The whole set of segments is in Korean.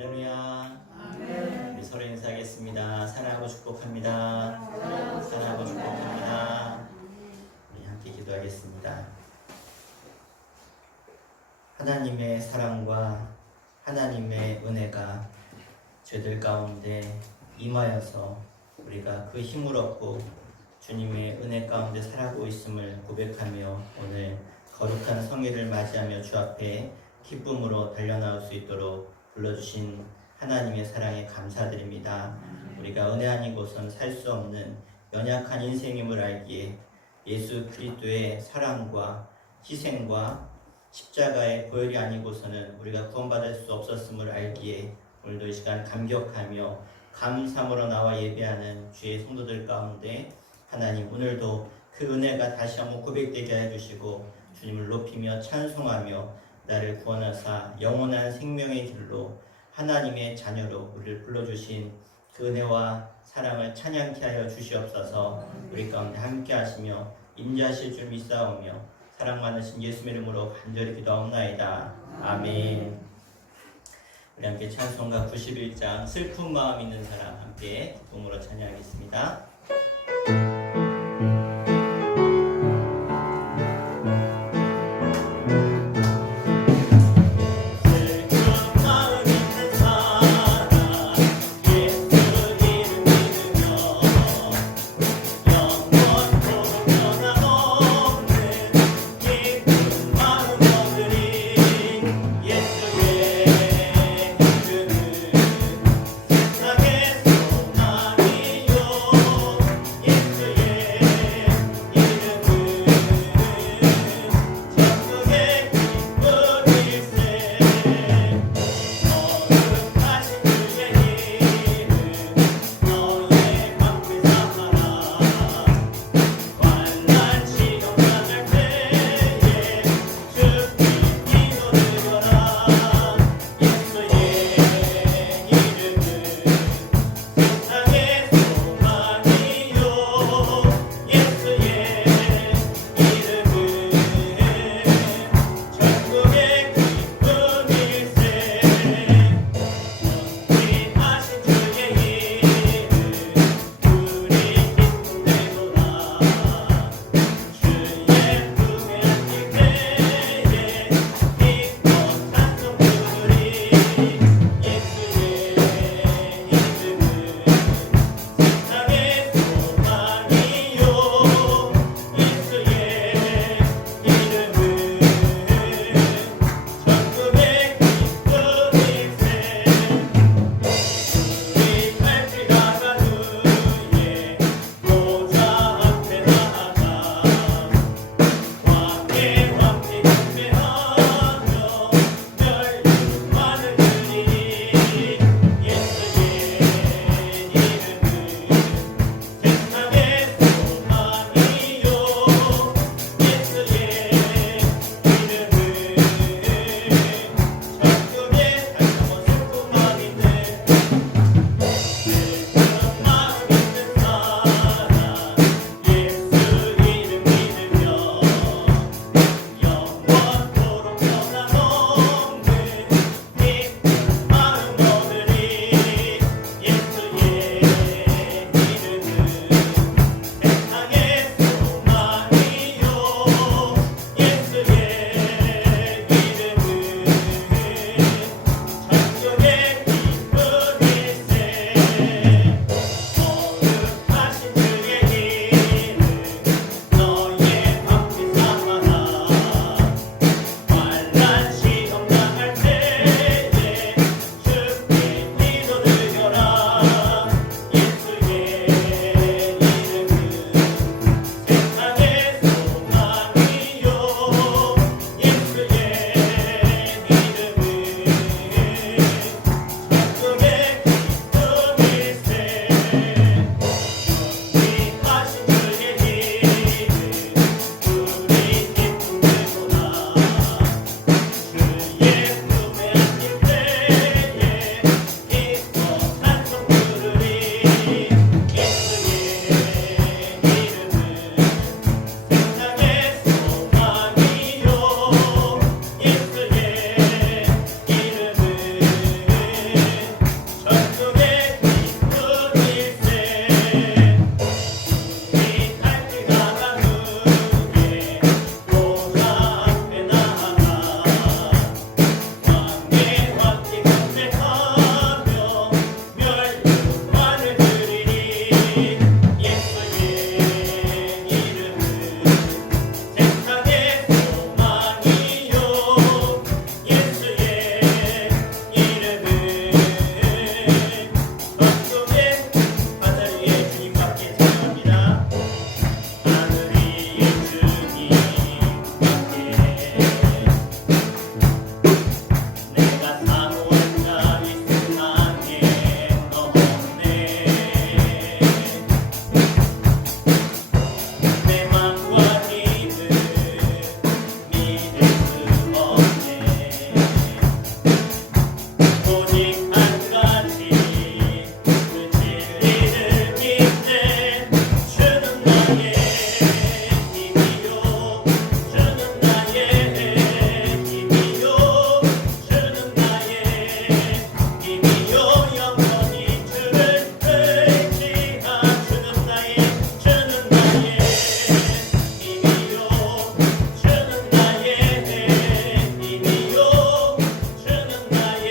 할렐루야. 아멘. 우리 서로 인사하겠습니다. 사랑하고 축복합니다. 사랑하고 축복합니다. 우리 함께 기도하겠습니다. 하나님의 사랑과 하나님의 은혜가 죄들 가운데 임하여서 우리가 그 힘을 얻고 주님의 은혜 가운데 살아가고 있음을 고백하며 오늘 거룩한 성일을 맞이하며 주 앞에 기쁨으로 달려나올 수 있도록 불러주신 하나님의 사랑에 감사드립니다. 우리가 은혜 아니고선 살 수 없는 연약한 인생임을 알기에 예수 그리스도의 사랑과 희생과 십자가의 보혈이 아니고서는 우리가 구원받을 수 없었음을 알기에 오늘도 이 시간 감격하며 감사함으로 나와 예배하는 주의 성도들 가운데 하나님 오늘도 그 은혜가 다시 한번 고백되게 해주시고 주님을 높이며 찬송하며 나를 구원하사 영원한 생명의 길로 하나님의 자녀로 우리를 불러주신 그 은혜와 사랑을 찬양케 하여 주시옵소서. 우리 가운데 함께 하시며 임재하실 줄 믿사오며 사랑 많으신 예수의 이름으로 간절히 기도하옵나이다. 아멘. 우리 함께 찬송가 91장 슬픈 마음 있는 사람 함께 기쁨으로 찬양하겠습니다. 예수의 이름은 세상의 소망이요 오직 한 가지 그 진리를 믿네 주는 나의 힘이요 주는 나의 힘이요 주는 나의 힘이요 영원히 주를 의지하 주는 나의 힘이요 주는 나의 힘이요 주는 나의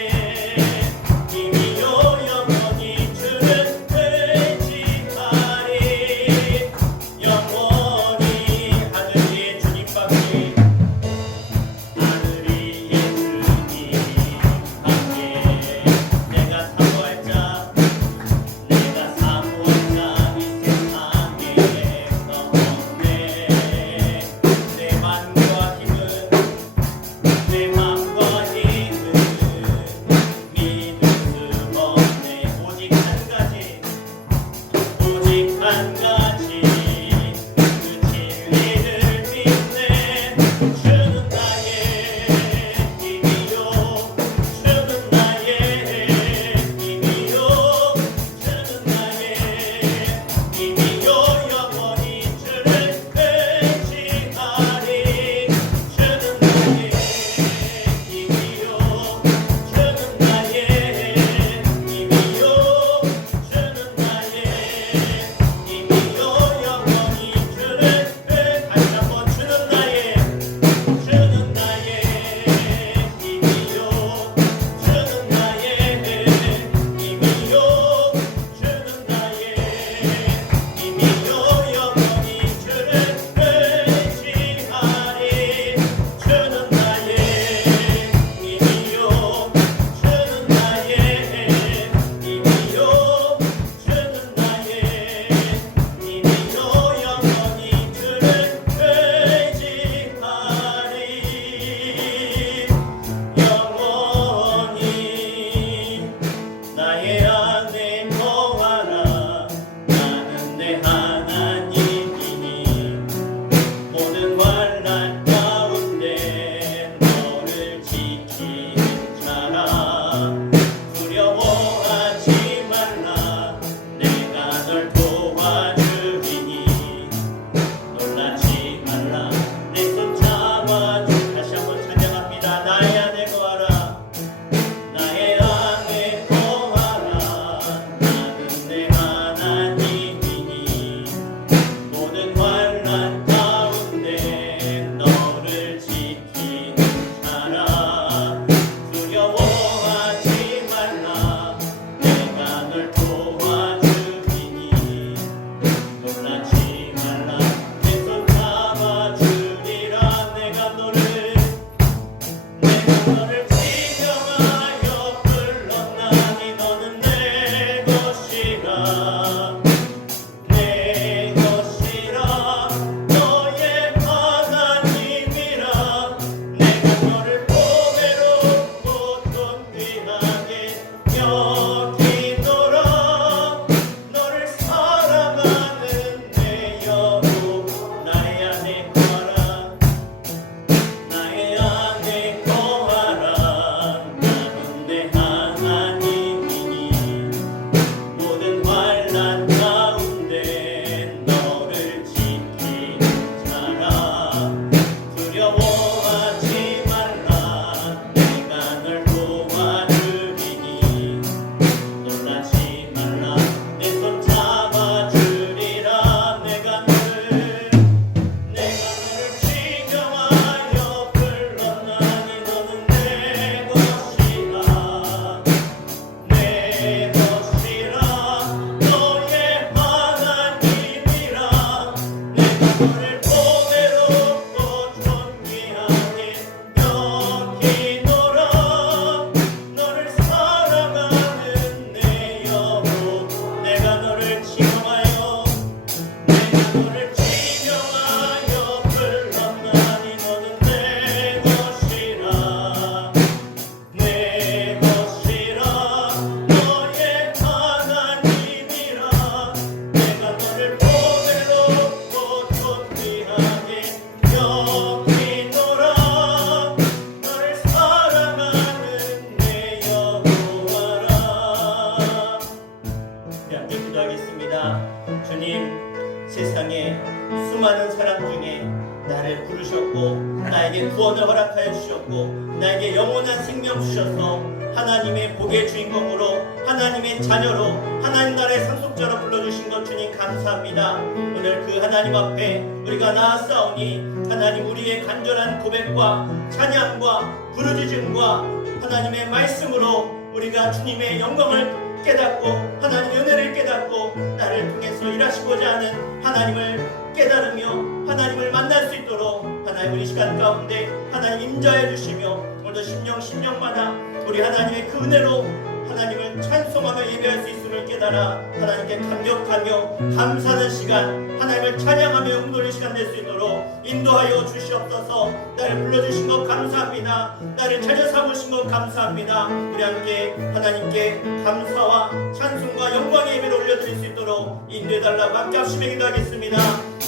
주셨고 나에게 영원한 생명 주셔서 하나님의 복의 주인공으로 하나님의 자녀로 하나님 나라의 상속자로 불러주신 것 주님 감사합니다. 오늘 그 하나님 앞에 우리가 나아싸우니 하나님 우리의 간절한 고백과 찬양과 부르짖음과 하나님의 말씀으로 우리가 주님의 영광을 깨닫고 하나님의 은혜를 깨닫고 나를 통해서 일하시고자 하는 하나님을 깨달으며 하나님을 만날 수 있도록 하나님 우리 시간 가운데 하나님 임자해 주시며 오늘도 심령마다 우리 하나님의 그 은혜로 하나님을 찬송하며 예배할 수 있음을 깨달아 하나님께 감격하며 감사하는 시간 하나님을 찬양하며 영돌릴 시간 될 수 있도록 인도하여 주시옵소서. 나를 불러주신 것 감사합니다. 나를 찾아 삼으신 것 감사합니다. 우리 함께 하나님께 감사와 찬송과 영광의 예배를 올려드릴 수 있도록 인도해달라고 함께 합심해 기도하겠습니다.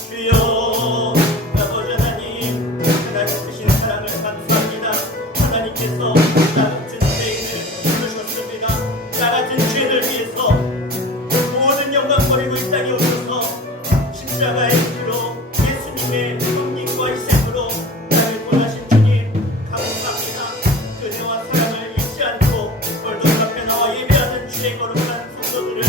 주여 아버지 하나님 하나님 크신 사랑을 감사합니다. 하나님께서 나 같은 죄인을 부르셨습니다. 나 같은 죄를 위해서 모든 영광 버리고 이 땅에 오셔서 십자가의 피로 예수님의 성님과 희생으로 나를 구원하신 주님 감사합니다. 그대와 사랑을 잊지 않고 오늘도 앞에 나와 예배하는 주의 거룩한 성도들을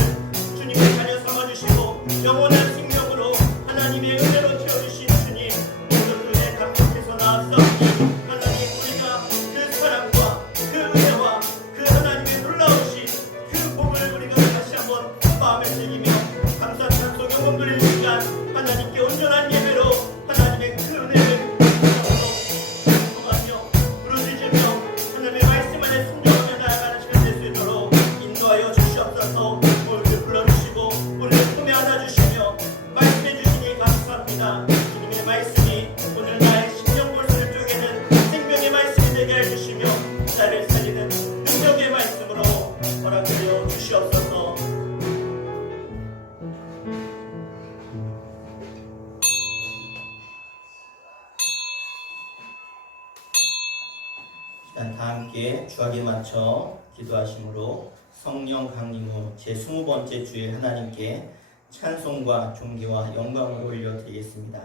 주님의 자녀 삼아주시고 영원한 생명으로 하나님의 은혜로 채워주신 주님 오늘도 그의 감격해서 나아싸우니 하나님 우리가 그 사랑과 그 은혜와 그 하나님의 놀라우신 그 복을 우리가 다시 한번 마음에 새기며 감사 찬송 영광 돌리는 시간 하나님께 온전한 예배로 하나님의 그 은혜를 찬송하며 부르짖으며 하나님의 말씀 안에 순종하며 나아가는 시간 될 수 있도록 인도하여 주시옵소서. 오늘 불러주시고 오늘 품에 안아주시며 말씀해 주시니 감사합니다. 주님의 말씀이 오늘 나의 심령 골수를 쪼개는 생명의 말씀이 되게 해주시며 나를 살리는 능력의 말씀으로 허락하여 주시옵소서. 시간 다 함께 주하게 맞춰 기도하심으로 성령 강림 후 제20번째 주일 하나님께 찬송과 존귀와 영광을 올려드리겠습니다.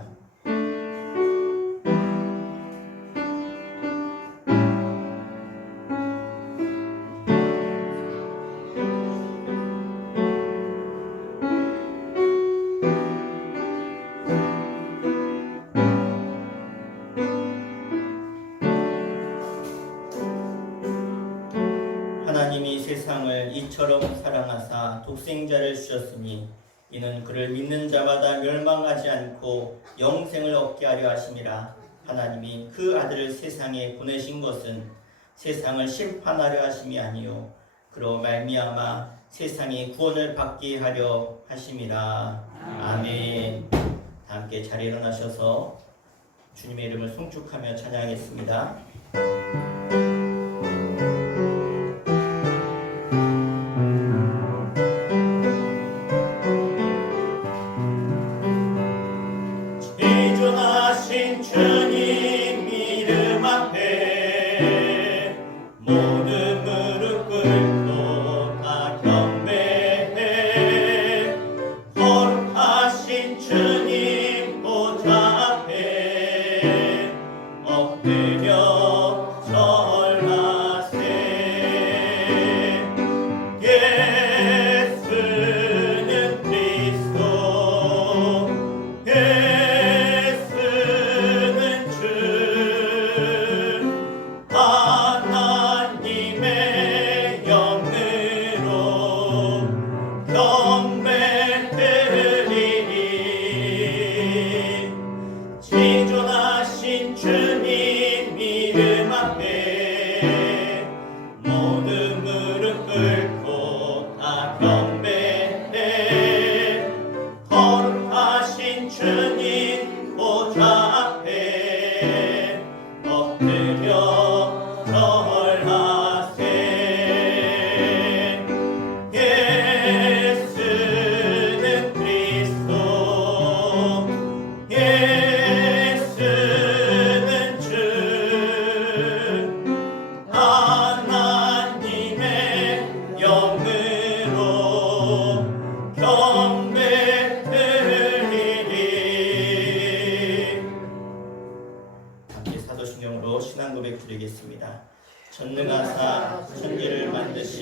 하나님이 세상을 이처럼 사랑하사 독생자를 주셨으니 이는 그를 믿는 자마다 멸망하지 않고 영생을 얻게 하려 하심이라. 하나님이 그 아들을 세상에 보내신 것은 세상을 심판하려 하심이 아니요 그로 말미암아 세상이 구원을 받게 하려 하심이라. 아멘. 다 함께 자리에 일어나셔서 주님의 이름을 송축하며 찬양하겠습니다. 존하신 주님 이름 앞에 모든 무릎 꿇고 다 경배해. 거룩하신 주님 보좌 앞에 엎드려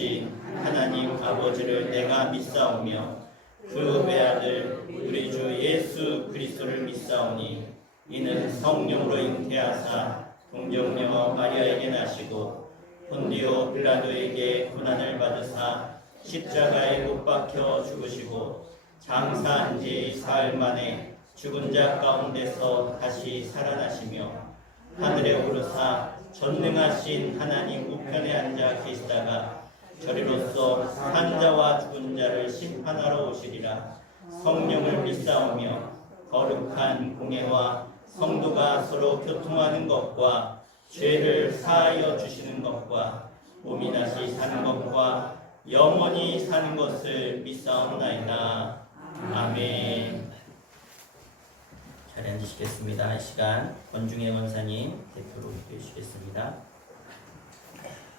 전능하신 하나님 아버지를 내가 믿사오며 그 외아들 우리 주 예수 그리스도를 믿사오니 이는 성령으로 잉태하사 동정녀 마리아에게 나시고 본디오 빌라도에게 고난을 받으사 십자가에 못 박혀 죽으시고 장사한 지 사흘 만에 죽은 자 가운데서 다시 살아나시며 하늘에 오르사 전능하신 하나님 우편에 앉아 계시다가 저리로서 산 자와 죽은 자를 심판하러 오시리라. 성령을 믿사오며 거룩한 공예와 성도가 서로 교통하는 것과 죄를 사하여 주시는 것과 몸이 다시 사는 것과 영원히 사는 것을 믿사옵나이다. 아멘. 자리에 앉으시겠습니다. 이 시간 권중혜 원사님 대표로 기도해 주시겠습니다.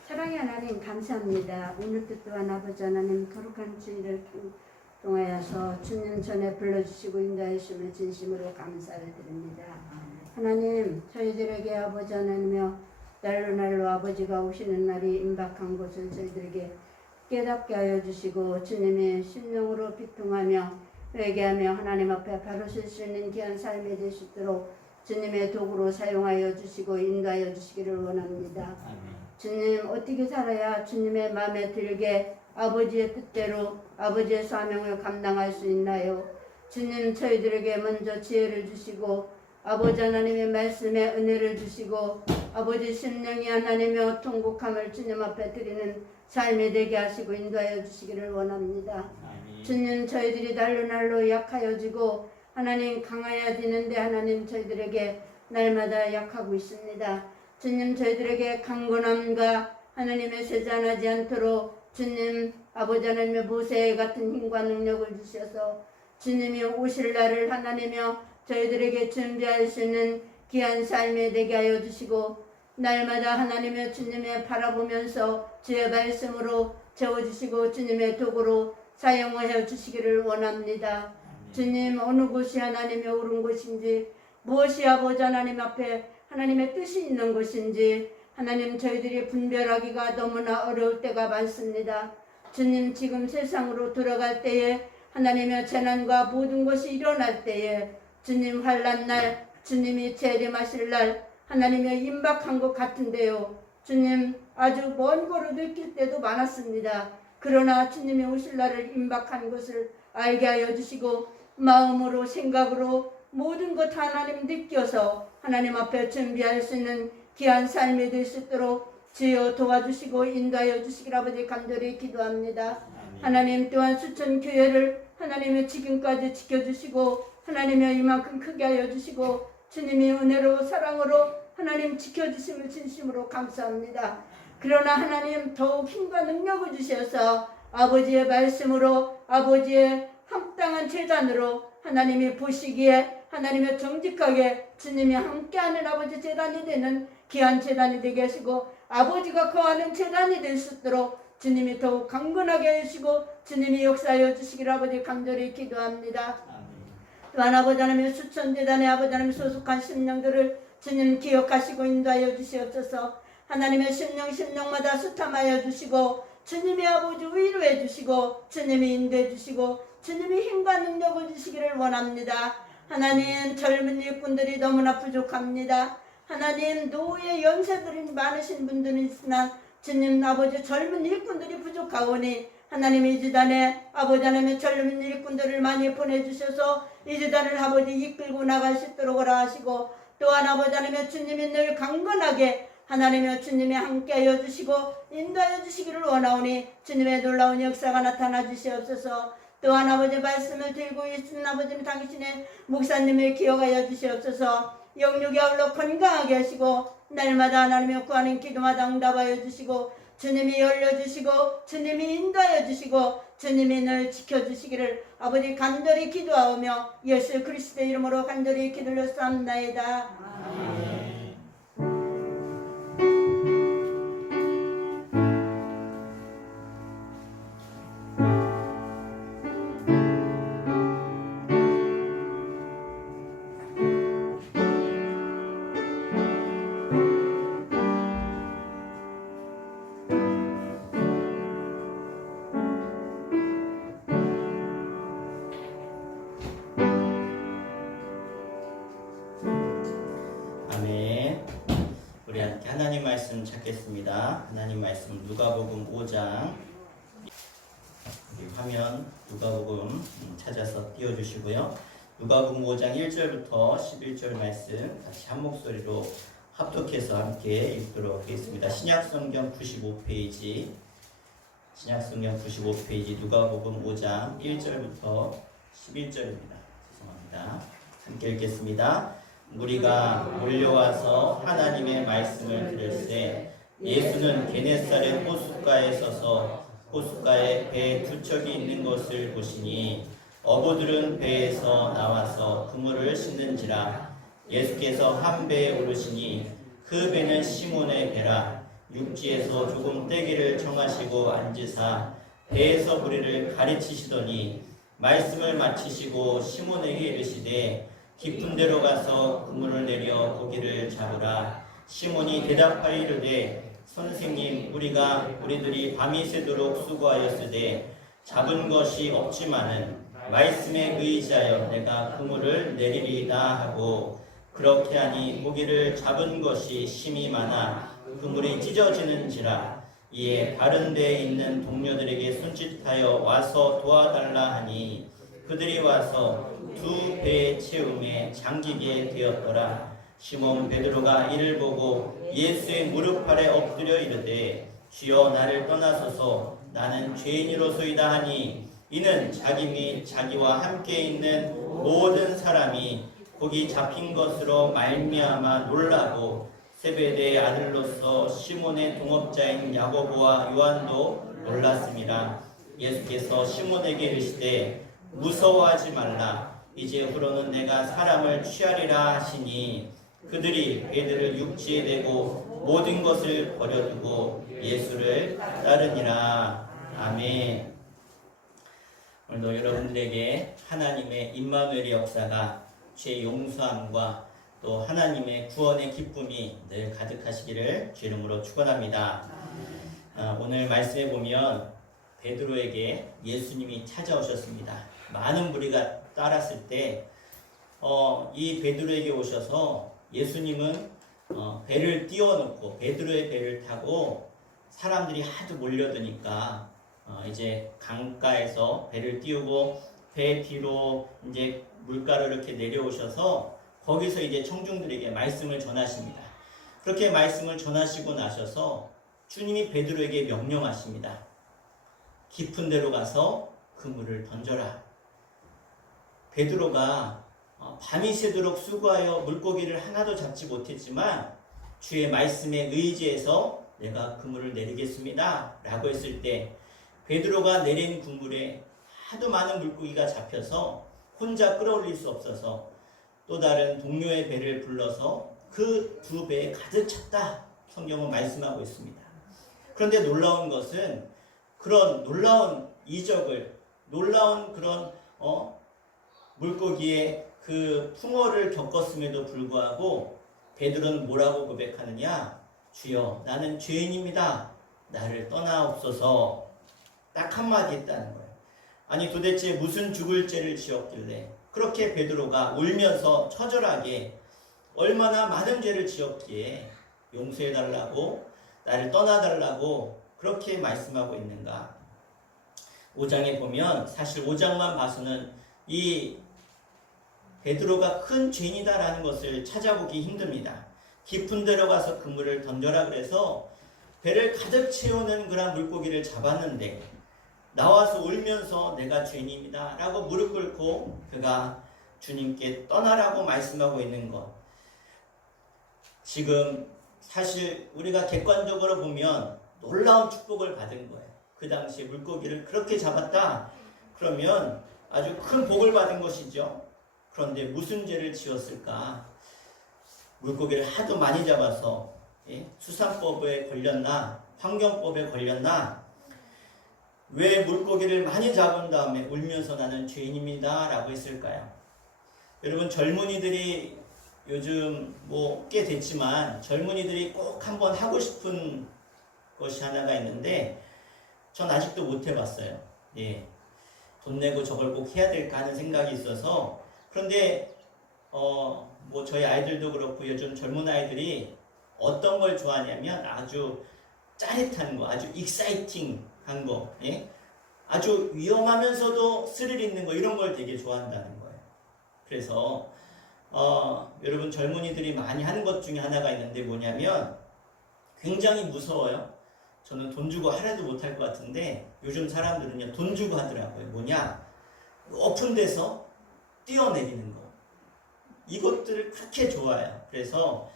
사랑의 하나님 감사합니다. 오늘도 또한 아버지 하나님 거룩한 주일을 통하여서 주님 전에 불러주시고 인도하심을 진심으로 감사를 드립니다. 하나님 저희들에게 아버지 하나님이여 날로 아버지가 오시는 날이 임박한 것을 저희들에게 깨닫게 하여 주시고 주님의 심령으로 비통하며 회개하며 하나님 앞에 바로 설 수 있는 귀한 삶이 될 수 있도록 주님의 도구로 사용하여 주시고 인도하여 주시기를 원합니다. 주님 어떻게 살아야 주님의 마음에 들게 아버지의 뜻대로 아버지의 사명을 감당할 수 있나요? 주님 저희들에게 먼저 지혜를 주시고 아버지 하나님의 말씀에 은혜를 주시고 아버지 심령이 하나님의 통곡함을 주님 앞에 드리는 삶이 되게 하시고 인도하여 주시기를 원합니다. 주님 저희들이 날로 약하여지고 하나님 강하여 지는데 하나님 저희들에게 날마다 약하고 있습니다. 주님 저희들에게 강건함과 하나님의 세잔하지 않도록 주님 아버지 하나님의 모세 같은 힘과 능력을 주셔서 주님이 오실 날을 하나님이여 저희들에게 준비할 수 있는 귀한 삶이 되게 하여 주시고 날마다 하나님의 주님의 바라보면서 주의 말씀으로 채워주시고 주님의 도구로 사용하여 주시기를 원합니다. 주님 어느 곳이 하나님의 옳은 곳인지 무엇이 아버지 하나님 앞에 하나님의 뜻이 있는 것인지 하나님 저희들이 분별하기가 너무나 어려울 때가 많습니다. 주님 지금 세상으로 돌아갈 때에 하나님의 재난과 모든 것이 일어날 때에 주님 환난 날 주님이 재림하실 날 하나님의 임박한 것 같은데요. 주님 아주 먼 거로 느낄 때도 많았습니다. 그러나 주님이 오실 날을 임박한 것을 알게 하여 주시고 마음으로 생각으로 모든 것 하나님 느껴서 하나님 앞에 준비할 수 있는 귀한 삶이 될 수 있도록 주여 도와주시고 인도하여 주시길 아버지 간절히 기도합니다. 하나님 또한 수천 교회를 하나님의 지금까지 지켜주시고 하나님의 이만큼 크게 하여 주시고 주님의 은혜로 사랑으로 하나님 지켜주심을 진심으로 감사합니다. 그러나 하나님 더욱 힘과 능력을 주셔서 아버지의 말씀으로 아버지의 합당한 제단으로 하나님이 보시기에 하나님의 정직하게 주님이 함께하는 아버지 제단이 되는 귀한 제단이 되게 하시고 아버지가 거하는 제단이 될 수 있도록 주님이 더욱 강건하게 해주시고 주님이 역사하여 주시기를 아버지 간절히 기도합니다. 또한 아버지 하나님의 수천 제단의 아버지 하나님 소속한 심령들을 주님 기억하시고 인도하여 주시옵소서. 하나님의 심령마다 수탐하여 주시고 주님이 아버지 위로해 주시고 주님이 인도해 주시고 주님이 힘과 능력을 주시기를 원합니다. 하나님 젊은 일꾼들이 너무나 부족합니다. 하나님 노후의 연세들이 많으신 분들이 있으나 주님 아버지 젊은 일꾼들이 부족하오니 하나님이 이 주단에 아버지 하나님의 젊은 일꾼들을 많이 보내주셔서 이 주단을 아버지 이끌고 나갈 수 있도록 하시고 또한 아버지 하나님의 주님이 늘 강건하게 하나님의 주님이 함께하여 주시고 인도하여 주시기를 원하오니 주님의 놀라운 역사가 나타나 주시옵소서. 또한 아버지 말씀을 들고 있는 아버지는 당신의 목사님을 기억하여 주시옵소서. 영육이 아울러 건강하게 하시고 날마다 하나님의 구하는 기도마다 응답하여 주시고 주님이 열려주시고 주님이 인도하여 주시고 주님이 늘 지켜주시기를 아버지 간절히 기도하오며 예수 그리스도의 이름으로 간절히 기도를 쌉나이다. 말씀 찾겠습니다. 하나님 말씀 누가복음 5장. 화면 누가복음 찾아서 띄워주시고요. 누가복음 5장 1절부터 11절 말씀 같이 한 목소리로 합독해서 함께 읽도록 하겠습니다. 신약성경 95페이지 누가복음 5장 1절부터 11절입니다. 죄송합니다. 함께 읽겠습니다. 무리가 몰려와서 하나님의 말씀을 들을새 예수는 게네사렛 호숫가에 서서 호숫가에 배 두 척이 있는 것을 보시니 어부들은 배에서 나와서 그물을 싣는지라. 예수께서 한 배에 오르시니 그 배는 시몬의 배라. 육지에서 조금 떼기를 정하시고 앉으사 배에서 무리를 가르치시더니 말씀을 마치시고 시몬에게 이르시되 깊은 데로 가서 그물을 내려 고기를 잡으라. 시몬이 대답하여 이르되 선생님, 우리들이 밤이 새도록 수고하였으되 잡은 것이 없지만은 말씀에 의지하여 내가 그물을 내리리이다 하고, 그렇게 하니 고기를 잡은 것이 심히 많아 그물이 찢어지는지라. 이에 다른 배에 있는 동료들에게 손짓하여 와서 도와달라 하니 그들이 와서 두 배의 채움에 잠기게 되었더라. 시몬 베드로가 이를 보고 예수의 무릎 아래 엎드려 이르되 주여 나를 떠나소서 나는 죄인이로소이다 하니, 이는 자기 및 자기와 함께 있는 모든 사람이 고기 잡힌 것으로 말미암아 놀라고 세베대의 아들로서 시몬의 동업자인 야고보와 요한도 놀랐습니다. 예수께서 시몬에게 이르시되 무서워하지 말라. 이제 후로는 내가 사람을 취하리라 하시니 그들이 배들을 육지에 대고 모든 것을 버려두고 예수를 따르니라. 아멘. 오늘도 여러분들에게 하나님의 임마누엘의 역사가 죄 용서함과 또 하나님의 구원의 기쁨이 늘 가득하시기를 주 이름으로 축원합니다. 오늘 말씀에 보면 베드로에게 예수님이 찾아오셨습니다. 많은 무리가 따랐을 때 이 베드로에게 오셔서 예수님은 배를 띄워놓고 베드로의 배를 타고 사람들이 하도 몰려드니까 이제 강가에서 배를 띄우고 배 뒤로 이제 물가로 이렇게 내려오셔서 거기서 이제 청중들에게 말씀을 전하십니다. 그렇게 말씀을 전하시고 나셔서 주님이 베드로에게 명령하십니다. 깊은 데로 가서 그물을 던져라. 베드로가 밤이 새도록 수고하여 물고기를 하나도 잡지 못했지만 주의 말씀에 의지해서 내가 그물을 내리겠습니다 라고 했을 때 베드로가 내린 그물에 하도 많은 물고기가 잡혀서 혼자 끌어올릴 수 없어서 또 다른 동료의 배를 불러서 그 두 배에 가득 찼다, 성경은 말씀하고 있습니다. 그런데 놀라운 것은 그런 놀라운 이적을, 놀라운 그런 물고기의 그 풍어를 겪었음에도 불구하고 베드로는 뭐라고 고백하느냐? 주여 나는 죄인입니다. 나를 떠나옵소서. 딱 한마디 했다는 거예요. 아니 도대체 무슨 죽을 죄를 지었길래 그렇게 베드로가 울면서 처절하게 얼마나 많은 죄를 지었기에 용서해달라고, 나를 떠나달라고 그렇게 말씀하고 있는가? 5장에 보면 사실 5장만 봐서는 이 베드로가 큰 죄인이다라는 것을 찾아보기 힘듭니다. 깊은 데로 가서 그물을 던져라 그래서 배를 가득 채우는 그런 물고기를 잡았는데 나와서 울면서 내가 죄인입니다 라고 무릎 꿇고 그가 주님께 떠나라고 말씀하고 있는 것. 지금 사실 우리가 객관적으로 보면 놀라운 축복을 받은 거예요. 그 당시에 물고기를 그렇게 잡았다 그러면 아주 큰 복을 받은 것이죠. 그런데 무슨 죄를 지었을까? 물고기를 하도 많이 잡아서 수산법에 걸렸나? 환경법에 걸렸나? 왜 물고기를 많이 잡은 다음에 울면서 나는 죄인입니다 라고 했을까요? 여러분, 젊은이들이 요즘 꽤 됐지만 젊은이들이 꼭 한번 하고 싶은 것이 하나가 있는데 전 아직도 못 해봤어요. 돈 내고 저걸 꼭 해야 될까 하는 생각이 있어서. 그런데 저희 아이들도 그렇고 요즘 젊은 아이들이 어떤 걸 좋아하냐면 아주 짜릿한 거, 아주 익사이팅한 거, 예? 아주 위험하면서도 스릴 있는 거 이런 걸 되게 좋아한다는 거예요. 그래서 여러분 젊은이들이 많이 하는 것 중에 하나가 있는데 뭐냐면 굉장히 무서워요. 저는 돈 주고 하려도 못할 것 같은데 요즘 사람들은요 돈 주고 하더라고요. 뭐냐? 높은 데서 뛰어내리는 거. 이것들을 그렇게 좋아해요. 그래서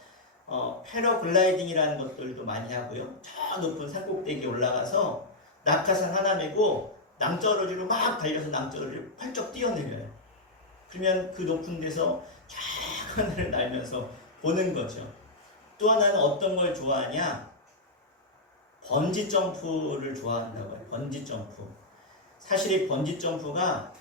패러글라이딩이라는 것들도 많이 하고요. 저 높은 산꼭대기에 올라가서 낙하산 하나 메고 낭떠러지로 막 달려서 낭떠러지를 펄쩍 뛰어내려요. 그러면 그 높은 데서 쫙 하늘을 날면서 보는 거죠. 또 하나는 어떤 걸 좋아하냐? 번지 점프를 좋아한다고 해요. 번지 점프. 사실 이 번지 점프가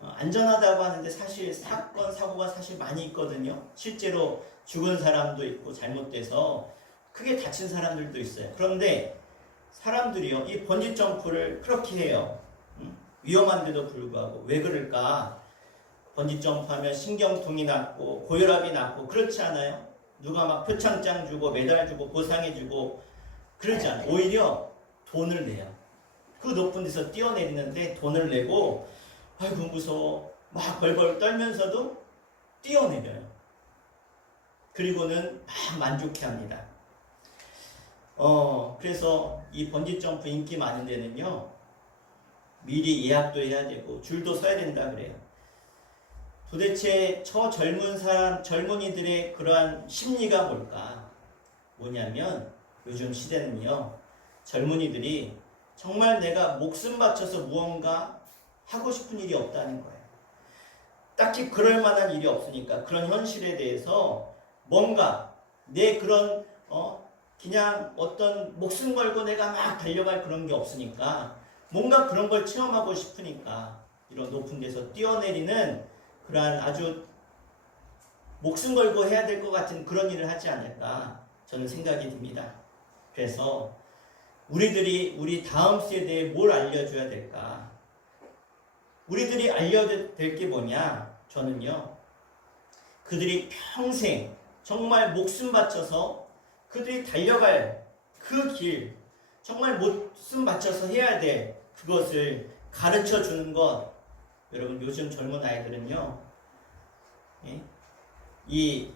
안전하다고 하는데 사실 사건, 사고가 사실 많이 있거든요. 실제로 죽은 사람도 있고 잘못돼서 크게 다친 사람들도 있어요. 그런데 사람들이요, 이 번지 점프를 그렇게 해요. 위험한데도 불구하고. 왜 그럴까? 번지 점프하면 신경통이 났고 고혈압이 났고 그렇지 않아요? 누가 막 표창장 주고 메달 주고 보상해 주고 그러지 않아요. 오히려 돈을 내요. 그 높은 데서 뛰어내리는데 돈을 내고 아이고 무서워 막 벌벌 떨면서도 뛰어내려요. 그리고는 막 만족해합니다. 그래서 이 번지 점프 인기 많은 데는요 미리 예약도 해야 되고 줄도 서야 된다 그래요. 도대체 저 젊은이들의 그러한 심리가 뭘까? 뭐냐면 요즘 시대는요 젊은이들이 정말 내가 목숨 바쳐서 무언가 하고 싶은 일이 없다는 거예요. 딱히 그럴 만한 일이 없으니까 그런 현실에 대해서 뭔가 내 그런 그냥 어떤 목숨 걸고 내가 막 달려갈 그런 게 없으니까 뭔가 그런 걸 체험하고 싶으니까 이런 높은 데서 뛰어내리는 그러한 아주 목숨 걸고 해야 될 것 같은 그런 일을 하지 않을까 저는 생각이 듭니다. 그래서 우리 다음 세대에 뭘 알려줘야 될까? 우리들이 알려야 될 게 뭐냐? 저는요 그들이 평생 정말 목숨 바쳐서 그들이 달려갈 그 길, 정말 목숨 바쳐서 해야 될 그것을 가르쳐 주는 것. 여러분 요즘 젊은 아이들은요 이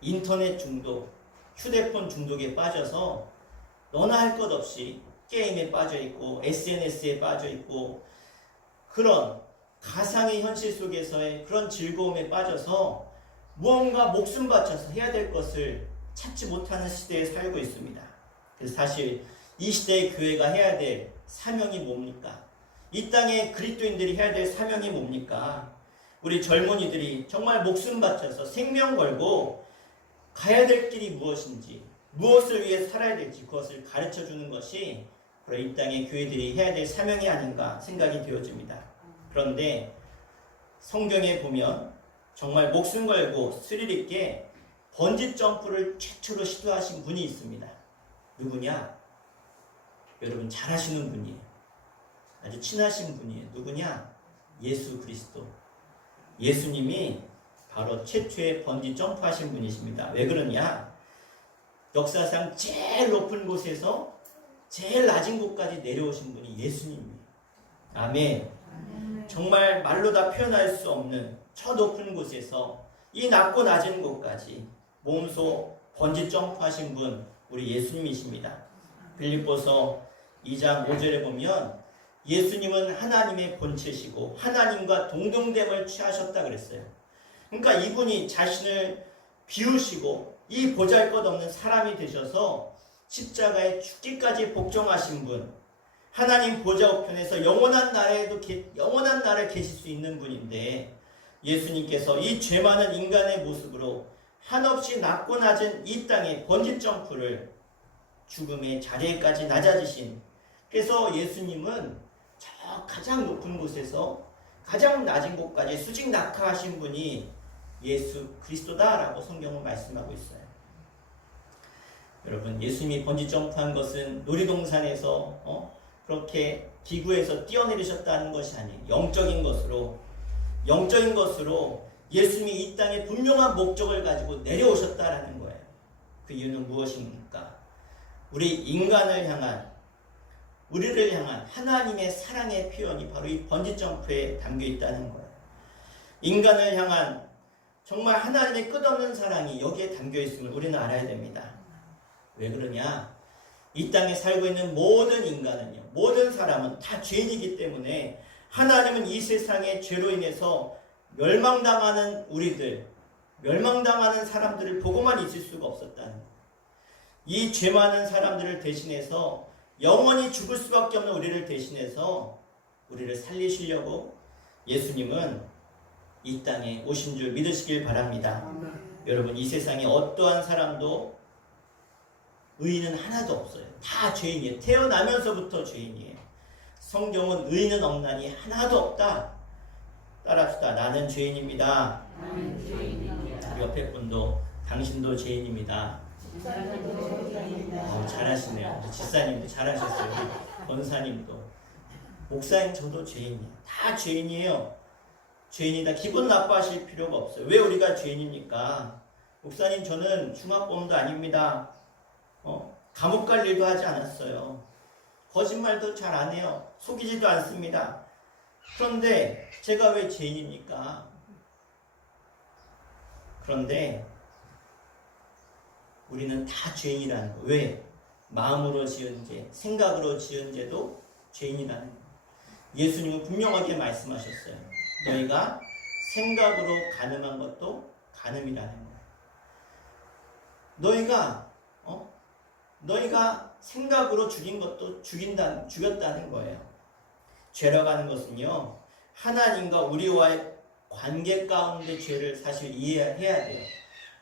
인터넷 중독, 휴대폰 중독에 빠져서 너나 할 것 없이 게임에 빠져 있고 SNS에 빠져 있고 그런 가상의 현실 속에서의 그런 즐거움에 빠져서 무언가 목숨 바쳐서 해야 될 것을 찾지 못하는 시대에 살고 있습니다. 그래서 사실 이 시대의 교회가 해야 될 사명이 뭡니까? 이 땅의 그리스도인들이 해야 될 사명이 뭡니까? 우리 젊은이들이 정말 목숨 바쳐서 생명 걸고 가야 될 길이 무엇인지, 무엇을 위해 살아야 될지 그것을 가르쳐 주는 것이 바로 이 땅의 교회들이 해야 될 사명이 아닌가 생각이 되어집니다. 그런데 성경에 보면 정말 목숨 걸고 스릴 있게 번지 점프를 최초로 시도하신 분이 있습니다. 누구냐? 여러분 잘 아시는 분이에요. 아주 친하신 분이에요. 누구냐? 예수 그리스도. 예수님이 바로 최초의 번지 점프하신 분이십니다. 왜 그러냐? 역사상 제일 높은 곳에서 제일 낮은 곳까지 내려오신 분이 예수님이에요. 아멘. 정말 말로 다 표현할 수 없는 저 높은 곳에서 이 낮고 낮은 곳까지 몸소 번지 점프하신 분 우리 예수님이십니다. 빌립보서 2장 5절에 보면 예수님은 하나님의 본체시고 하나님과 동등됨을 취하셨다 그랬어요. 그러니까 이분이 자신을 비우시고 이 보잘것없는 사람이 되셔서 십자가에 죽기까지 복종하신 분, 하나님 보좌 우편에서 영원한 나라에 계실 수 있는 분인데 예수님께서 이 죄 많은 인간의 모습으로 한없이 낮고 낮은 이 땅에 번지 점프를 죽음의 자리에까지 낮아지신, 그래서 예수님은 저 가장 높은 곳에서 가장 낮은 곳까지 수직 낙하하신 분이 예수 그리스도다라고 성경은 말씀하고 있어요. 여러분 예수님이 번지 점프한 것은 놀이동산에서 그렇게 기구에서 뛰어내리셨다는 것이 아니에요. 영적인 것으로 예수님이 이 땅에 분명한 목적을 가지고 내려오셨다라는 거예요. 그 이유는 무엇입니까? 우리 인간을 향한, 우리를 향한 하나님의 사랑의 표현이 바로 이 번지점프에 담겨 있다는 거예요. 인간을 향한 정말 하나님의 끝없는 사랑이 여기에 담겨 있음을 우리는 알아야 됩니다. 왜 그러냐? 이 땅에 살고 있는 모든 인간은요, 모든 사람은 다 죄인이기 때문에 하나님은 이 세상의 죄로 인해서 멸망당하는 우리들, 멸망당하는 사람들을 보고만 있을 수가 없었다는 거예요. 이 죄 많은 사람들을 대신해서 영원히 죽을 수밖에 없는 우리를 대신해서 우리를 살리시려고 예수님은 이 땅에 오신 줄 믿으시길 바랍니다. 여러분, 이 세상에 어떠한 사람도 의인은 하나도 없어요. 다 죄인이에요. 태어나면서부터 죄인이에요. 성경은 의인은 없나니 하나도 없다. 따라합시다. 나는 죄인입니다. 우리 옆에 분도 당신도 죄인입니다. 잘하시네요. 집사님도 잘하셨어요. 권사님도. 목사님 저도 죄인이에요. 다 죄인이에요. 죄인이다. 기분 나빠하실 필요가 없어요. 왜 우리가 죄인입니까? 목사님 저는 중학범도 아닙니다. 감옥 갈 일도 하지 않았어요. 거짓말도 잘 안 해요. 속이지도 않습니다. 그런데 제가 왜 죄인입니까? 그런데 우리는 다 죄인이라는 거예요. 왜? 마음으로 지은 죄, 생각으로 지은 죄도 죄인이라는 거예요. 예수님은 분명하게 말씀하셨어요. 너희가 생각으로 간음한 것도 간음이라는 거예요. 너희가 생각으로 죽인 것도 죽였다는 거예요. 죄라고 하는 것은요, 하나님과 우리와의 관계 가운데 죄를 사실 이해해야 돼요.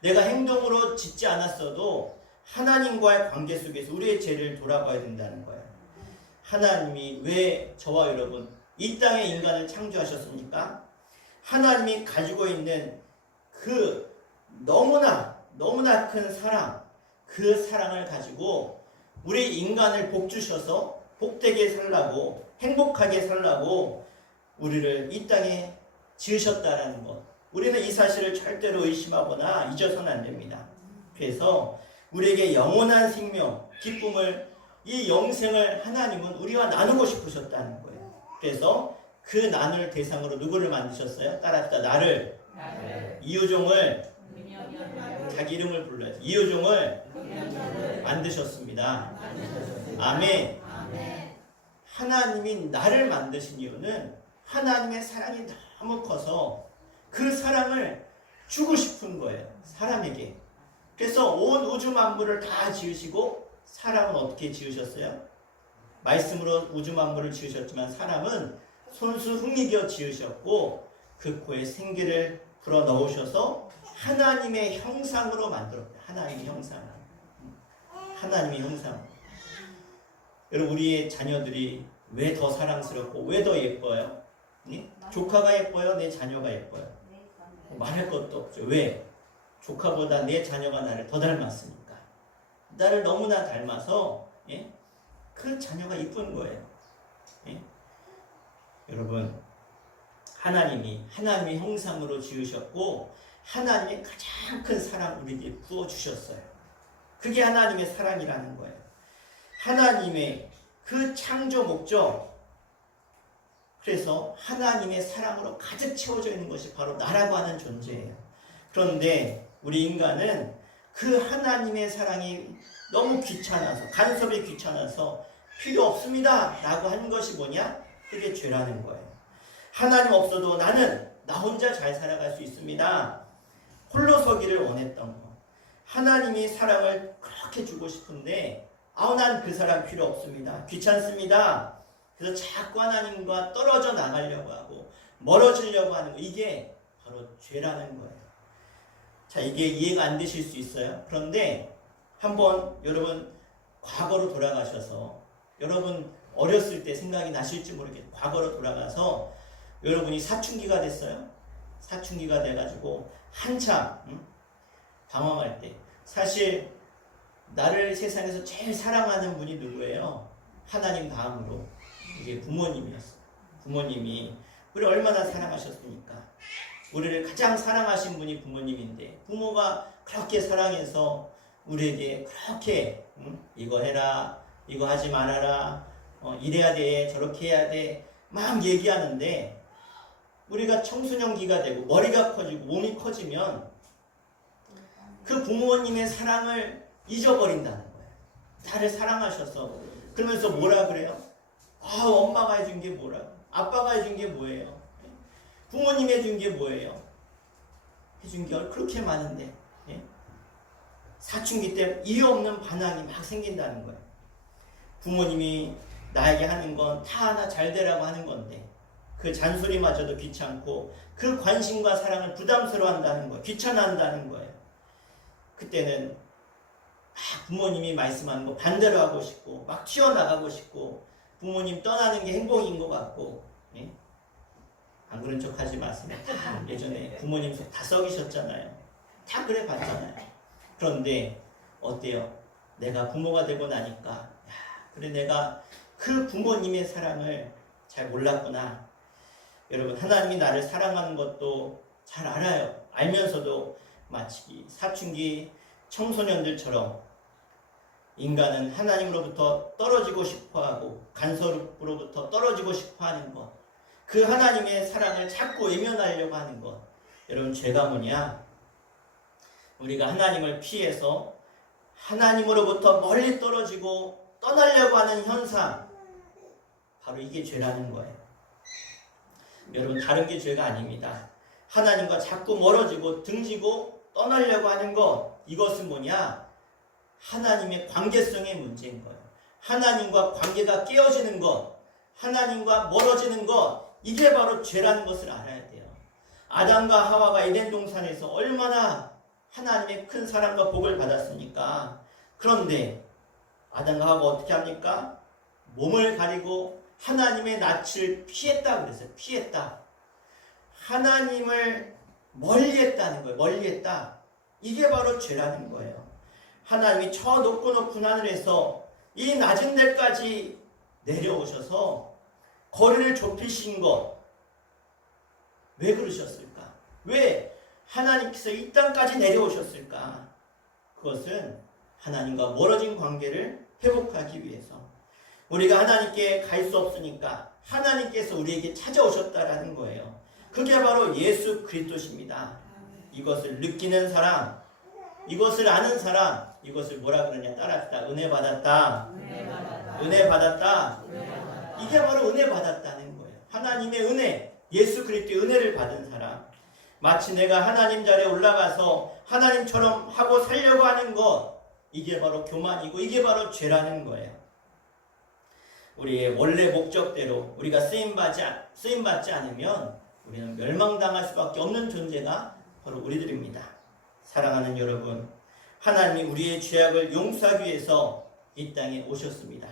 내가 행동으로 짓지 않았어도 하나님과의 관계 속에서 우리의 죄를 돌아봐야 된다는 거예요. 하나님이 왜 저와 여러분 이 땅에 인간을 창조하셨습니까? 하나님이 가지고 있는 그 너무나 큰 사랑, 그 사랑을 가지고 우리 인간을 복 주셔서 복되게 살라고, 행복하게 살라고 우리를 이 땅에 지으셨다라는 것, 우리는 이 사실을 절대로 의심하거나 잊어서는 안 됩니다. 그래서 우리에게 영원한 생명, 기쁨을, 이 영생을 하나님은 우리와 나누고 싶으셨다는 거예요. 그래서 그 나눌 대상으로 누구를 만드셨어요? 따라합시다. 나를. 이유종을, 자기 이름을 불러야지. 이유종을 만드셨습니다. 아멘. 하나님이 나를 만드신 이유는 하나님의 사랑이 너무 커서 그 사랑을 주고 싶은 거예요. 사람에게. 그래서 온 우주 만물을 다 지으시고 사람은 어떻게 지으셨어요? 말씀으로 우주 만물을 지으셨지만 사람은 손수 흥미겨 지으셨고 그 코에 생기를 불어 넣으셔서 하나님의 형상으로 만들었어요. 하나님의 형상으로. 하나님의 형상으로. 여러분, 우리의 자녀들이 왜 더 사랑스럽고 왜 더 예뻐요? 조카가 예뻐요? 내 자녀가 예뻐요? 말할 것도 없죠. 왜? 조카보다 내 자녀가 나를 더 닮았으니까. 나를 너무나 닮아서 그 자녀가 이쁜 거예요. 여러분, 하나님의 형상으로 지으셨고 하나님의 가장 큰 사랑 우리에게 부어주셨어요. 그게 하나님의 사랑이라는 거예요. 하나님의 그 창조 목적, 그래서 하나님의 사랑으로 가득 채워져 있는 것이 바로 나라고 하는 존재예요. 그런데 우리 인간은 그 하나님의 사랑이 너무 귀찮아서, 간섭이 귀찮아서 필요 없습니다 라고 한 것이 뭐냐? 그게 죄라는 거예요. 하나님 없어도 나는 나 혼자 잘 살아갈 수 있습니다. 홀로 서기를 원했던 거. 하나님이 사랑을 그렇게 주고 싶은데 난 그 사람 필요 없습니다. 귀찮습니다. 그래서 자꾸 하나님과 떨어져 나가려고 하고 멀어지려고 하는 거, 이게 바로 죄라는 거예요. 자, 이게 이해가 안 되실 수 있어요. 그런데 한번 여러분 과거로 돌아가셔서, 여러분 어렸을 때 생각이 나실지 모르겠어요. 과거로 돌아가서 여러분이 사춘기가 됐어요. 사춘기가 돼가지고 한참 방황할 때, 사실 나를 세상에서 제일 사랑하는 분이 누구예요? 하나님 다음으로 이게 부모님이었어요. 부모님이 우리를 얼마나 사랑하셨습니까? 우리를 가장 사랑하신 분이 부모님인데, 부모가 그렇게 사랑해서 우리에게 그렇게 이거 해라, 이거 하지 말아라, 이래야 돼, 저렇게 해야 돼 막 얘기하는데 우리가 청소년기가 되고 머리가 커지고 몸이 커지면 그 부모님의 사랑을 잊어버린다는 거예요. 나를 사랑하셔서. 그러면서 뭐라 그래요? 엄마가 해준 게 뭐라? 아빠가 해준 게 뭐예요? 부모님 해준 게 뭐예요? 해준 게 그렇게 많은데 사춘기 때 이유 없는 반항이 막 생긴다는 거예요. 부모님이 나에게 하는 건 다 하나 잘 되라고 하는 건데 그 잔소리마저도 귀찮고 그 관심과 사랑을 부담스러워한다는 거예요. 귀찮아한다는 거예요. 그때는 부모님이 말씀하는 거 반대로 하고 싶고 막 튀어나가고 싶고 부모님 떠나는 게 행복인 것 같고 안 그런 척 하지 마세요. 예전에 부모님 속 다 썩이셨잖아요. 다 그래 봤잖아요. 그런데 어때요? 내가 부모가 되고 나니까 그래 내가 그 부모님의 사랑을 잘 몰랐구나. 여러분 하나님이 나를 사랑하는 것도 잘 알아요. 알면서도 마치 사춘기 청소년들처럼 인간은 하나님으로부터 떨어지고 싶어하고 간섭으로부터 떨어지고 싶어하는 것, 그 하나님의 사랑을 자꾸 외면하려고 하는 것. 여러분 죄가 뭐냐? 우리가 하나님을 피해서 하나님으로부터 멀리 떨어지고 떠나려고 하는 현상, 바로 이게 죄라는 거예요. 여러분 다른 게 죄가 아닙니다. 하나님과 자꾸 멀어지고 등지고 떠나려고 하는 것, 이것은 뭐냐? 하나님의 관계성의 문제인 거예요. 하나님과 관계가 깨어지는 것, 하나님과 멀어지는 것, 이게 바로 죄라는 것을 알아야 돼요. 아담과 하와가 에덴 동산에서 얼마나 하나님의 큰 사랑과 복을 받았습니까? 그런데 아담과 하와가 어떻게 합니까? 몸을 가리고 하나님의 낯을 피했다 그랬어요. 피했다. 하나님을 멀리했다는 거예요. 멀리했다. 이게 바로 죄라는 거예요. 하나님이 저 높고 하늘에서 이 낮은 데까지 내려오셔서 거리를 좁히신 것, 왜 그러셨을까? 왜 하나님께서 이 땅까지 내려오셨을까? 그것은 하나님과 멀어진 관계를 회복하기 위해서. 우리가 하나님께 갈 수 없으니까 하나님께서 우리에게 찾아오셨다라는 거예요. 그게 바로 예수 그리스도십니다. 이것을 느끼는 사람, 이것을 아는 사람, 이것을 뭐라 그러냐? 따라합시다. 은혜 받았다. 은혜 받았다. 이게 바로 은혜 받았다는 거예요. 하나님의 은혜, 예수 그리스도의 은혜를 받은 사람. 마치 내가 하나님 자리에 올라가서 하나님처럼 하고 살려고 하는 것, 이게 바로 교만이고 이게 바로 죄라는 거예요. 우리의 원래 목적대로 우리가 쓰임받지 않으면 우리는 멸망당할 수밖에 없는 존재가 바로 우리들입니다. 사랑하는 여러분, 하나님이 우리의 죄악을 용서하기 위해서 이 땅에 오셨습니다.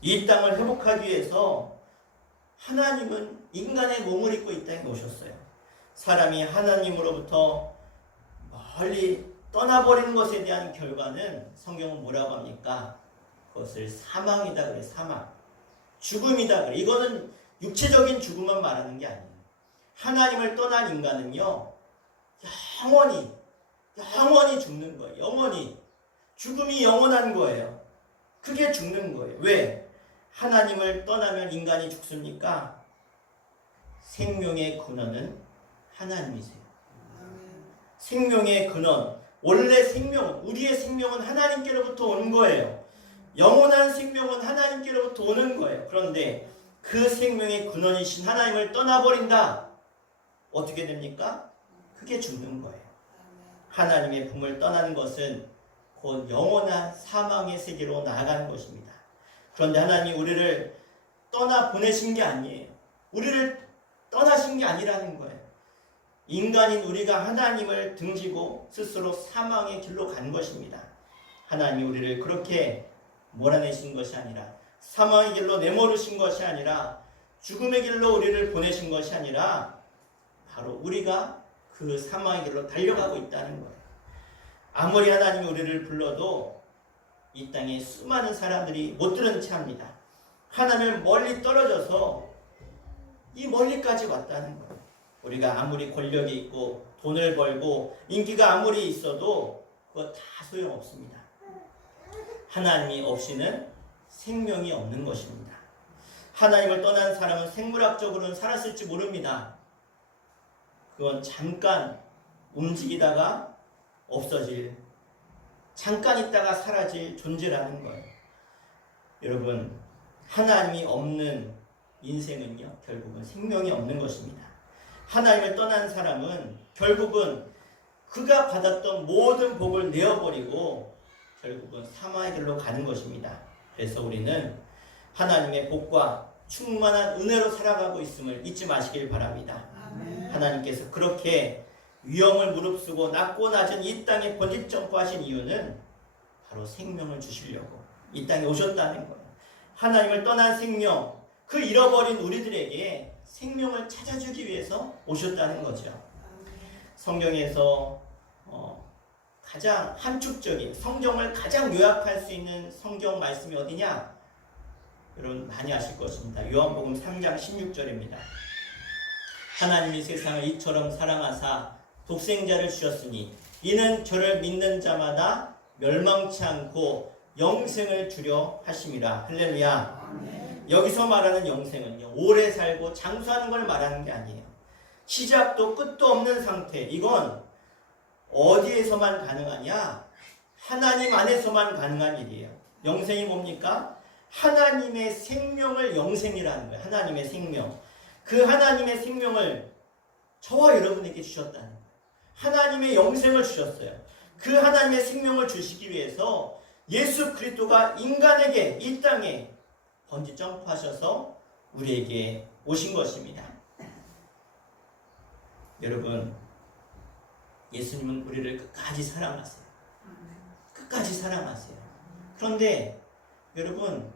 이 땅을 회복하기 위해서 하나님은 인간의 몸을 입고 이 땅에 오셨어요. 사람이 하나님으로부터 멀리 떠나버리는 것에 대한 결과는 성경은 뭐라고 합니까? 그것을 사망이다 그래. 사망. 죽음이다 그래. 이거는 육체적인 죽음만 말하는 게 아니에요. 하나님을 떠난 인간은요, 영원히 죽는 거예요. 영원히. 죽음이 영원한 거예요. 그게 죽는 거예요. 왜? 하나님을 떠나면 인간이 죽습니까? 생명의 근원은 하나님이세요. 생명의 근원, 원래 생명, 우리의 생명은 하나님께로부터 오는 거예요. 영원한 생명은 하나님께로부터 오는 거예요. 그런데 그 생명의 근원이신 하나님을 떠나버린다. 어떻게 됩니까? 그게 죽는 거예요. 하나님의 품을 떠나는 것은 곧 영원한 사망의 세계로 나아가는 것입니다. 그런데 하나님이 우리를 떠나 보내신 게 아니에요. 우리를 떠나신 게 아니라는 거예요. 인간인 우리가 하나님을 등지고 스스로 사망의 길로 간 것입니다. 하나님이 우리를 그렇게 몰아내신 것이 아니라, 사망의 길로 내모르신 것이 아니라, 죽음의 길로 우리를 보내신 것이 아니라 바로 우리가 그 사망의 길로 달려가고 있다는 거예요. 아무리 하나님이 우리를 불러도 이 땅에 수많은 사람들이 못 들은 채 합니다. 하나님을 멀리 떨어져서 이 멀리까지 왔다는 거예요. 우리가 아무리 권력이 있고 돈을 벌고 인기가 아무리 있어도 그거 다 소용없습니다. 하나님이 없이는 생명이 없는 것입니다. 하나님을 떠난 사람은 생물학적으로는 살았을지 모릅니다. 그건 잠깐 움직이다가 없어질, 잠깐 있다가 사라질 존재라는 거예요. 여러분, 하나님이 없는 인생은요, 결국은 생명이 없는 것입니다. 하나님을 떠난 사람은 결국은 그가 받았던 모든 복을 내어버리고 결국은 사망의 길로 가는 것입니다. 그래서 우리는 하나님의 복과 충만한 은혜로 살아가고 있음을 잊지 마시길 바랍니다. 하나님께서 그렇게 위험을 무릅쓰고 낮고 낮은 이 땅에 번집 점프하신 이유는 바로 생명을 주시려고 이 땅에 오셨다는 거예요. 하나님을 떠난 생명, 그 잃어버린 우리들에게 생명을 찾아주기 위해서 오셨다는 거죠. 성경에서 가장 함축적인, 성경을 가장 요약할 수 있는 성경 말씀이 어디냐? 여러분 많이 아실 것입니다. 요한복음 3장 16절입니다. 하나님이 세상을 이처럼 사랑하사 독생자를 주셨으니 이는 저를 믿는 자마다 멸망치 않고 영생을 주려 하심이라. 할렐루야. 여기서 말하는 영생은요, 오래 살고 장수하는 걸 말하는 게 아니에요. 시작도 끝도 없는 상태. 이건 어디에서만 가능하냐? 하나님 안에서만 가능한 일이에요. 영생이 뭡니까? 하나님의 생명을 영생이라는 거예요. 하나님의 생명. 그 하나님의 생명을 저와 여러분에게 주셨다는 거예요. 하나님의 영생을 주셨어요. 그 하나님의 생명을 주시기 위해서 예수 그리스도가 인간에게 이 땅에 번지 점프하셔서 우리에게 오신 것입니다. 여러분, 예수님은 우리를 끝까지 사랑하세요. 끝까지 사랑하세요. 그런데 여러분,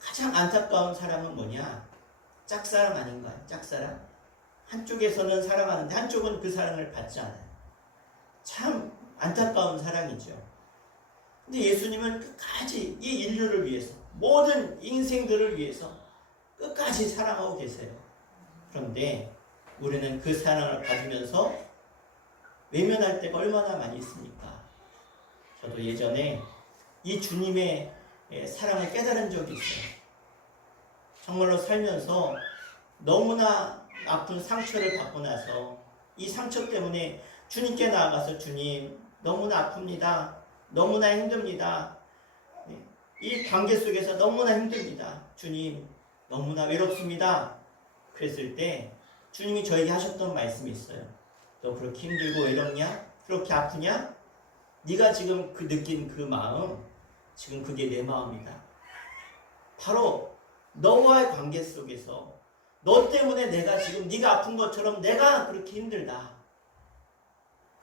가장 안타까운 사랑은 뭐냐? 짝사랑 아닌가요? 짝사랑? 한쪽에서는 사랑하는데 한쪽은 그 사랑을 받지 않아요. 참 안타까운 사랑이죠. 근데 예수님은 끝까지 이 인류를 위해서, 모든 인생들을 위해서 끝까지 사랑하고 계세요. 그런데 우리는 그 사랑을 받으면서 외면할 때가 얼마나 많이 있습니까? 저도 예전에 이 주님의 사랑을 깨달은 적이 있어요. 정말로 살면서 너무나 아픈 상처를 받고 나서 이 상처 때문에 주님께 나아가서 주님, 너무나 아픕니다. 너무나 힘듭니다. 이 관계 속에서 너무나 힘듭니다. 주님, 너무나 외롭습니다. 그랬을 때 주님이 저에게 하셨던 말씀이 있어요. 너 그렇게 힘들고 외롭냐? 그렇게 아프냐? 네가 지금 그 느낀 그 마음, 지금 그게 내 마음이다. 바로 너와의 관계 속에서 너 때문에 내가 지금 네가 아픈 것처럼 내가 그렇게 힘들다.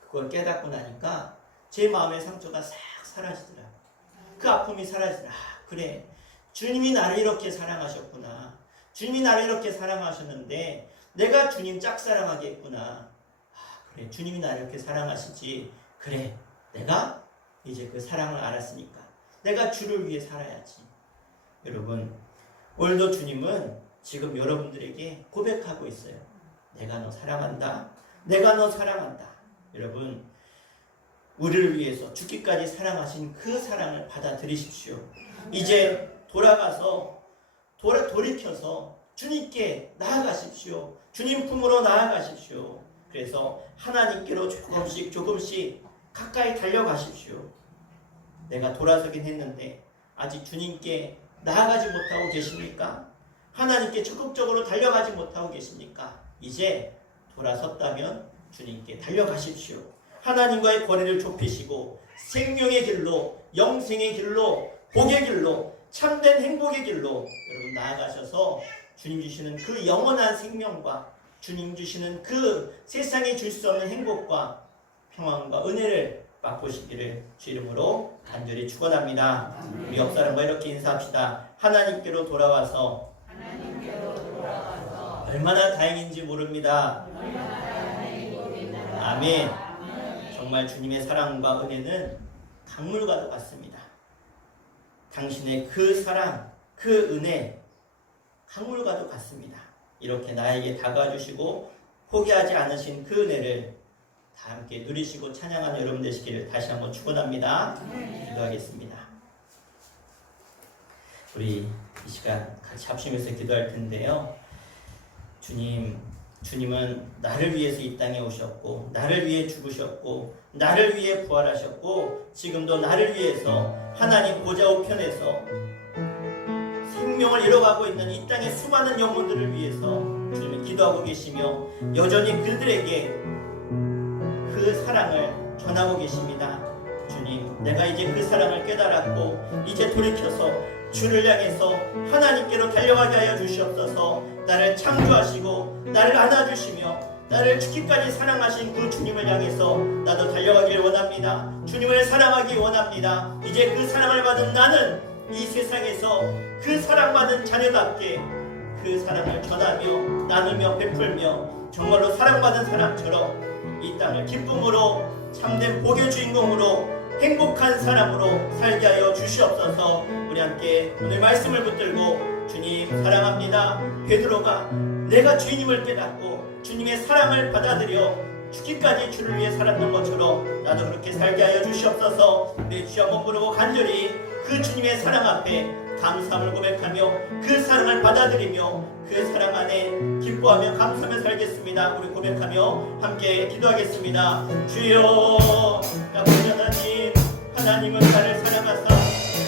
그걸 깨닫고 나니까 제 마음의 상처가 싹 사라지더라. 그 아픔이 사라지더라. 그래, 주님이 나를 이렇게 사랑하셨구나. 주님이 나를 이렇게 사랑하셨는데 내가 주님 짝사랑하겠구나. 그래, 주님이 나를 이렇게 사랑하시지. 그래, 내가 이제 그 사랑을 알았으니까 내가 주를 위해 살아야지. 여러분, 오늘도 주님은 지금 여러분들에게 고백하고 있어요. 내가 너 사랑한다. 내가 너 사랑한다. 여러분, 우리를 위해서 죽기까지 사랑하신 그 사랑을 받아들이십시오. 이제 돌아가서 돌이켜서 주님께 나아가십시오. 주님 품으로 나아가십시오. 그래서 하나님께로 조금씩 가까이 달려가십시오. 내가 돌아서긴 했는데 아직 주님께 나아가지 못하고 계십니까? 하나님께 적극적으로 달려가지 못하고 계십니까? 이제 돌아섰다면 주님께 달려가십시오. 하나님과의 거리를 좁히시고 생명의 길로, 영생의 길로, 복의 길로, 참된 행복의 길로 여러분 나아가셔서 주님 주시는 그 영원한 생명과 주님 주시는 그 세상에 줄 수 없는 행복과 평안과 은혜를 맛보시기를 주 이름으로 간절히 축원합니다. 우리 옆 사람과 이렇게 인사합시다. 하나님께로 돌아와서 얼마나 다행인지 모릅니다. 아멘. 정말 주님의 사랑과 은혜는 강물과도 같습니다. 당신의 그 사랑, 그 은혜 강물과도 같습니다. 이렇게 나에게 다가와주시고 포기하지 않으신 그 은혜를 다 함께 누리시고 찬양하는 여러분 되시기를 다시 한번 축원합니다. 기도하겠습니다. 우리 이 시간 같이 합심해서 기도할 텐데요. 주님은 나를 위해서 이 땅에 오셨고, 나를 위해 죽으셨고, 나를 위해 부활하셨고, 지금도 나를 위해서 하나님 보좌 우편에서 생명을 잃어가고 있는 이 땅의 수많은 영혼들을 위해서 주님은 기도하고 계시며, 여전히 그들에게 그 사랑을 전하고 계십니다. 주님, 내가 이제 그 사랑을 깨달았고 이제 돌이켜서 주를 향해서 하나님께로 달려가게 하여 주시옵소서. 나를 창조하시고 나를 안아주시며 나를 죽기까지 사랑하신 그 주님을 향해서 나도 달려가기를 원합니다. 주님을 사랑하기 원합니다. 이제 그 사랑을 받은 나는 이 세상에서 그 사랑받은 자녀답게 그 사랑을 전하며 나누며 베풀며 정말로 사랑받은 사람처럼 이 땅을 기쁨으로 참된 복의 주인공으로 행복한 사람으로 살게 하여 주시옵소서. 우리 함께 오늘 말씀을 붙들고 주님 사랑합니다. 베드로가 내가 주님을 깨닫고 주님의 사랑을 받아들여 죽기까지 주를 위해 살았던 것처럼 나도 그렇게 살게 하여 주시옵소서. 내 주여 몸부르고 간절히 그 주님의 사랑 앞에 감사함을 고백하며 그 사랑을 받아들이며 그 사랑 안에 기뻐하며 감사하며 살겠습니다. 우리 고백하며 함께 기도하겠습니다. 주여, 아버지 하나님, 하나님은 나를 사랑하사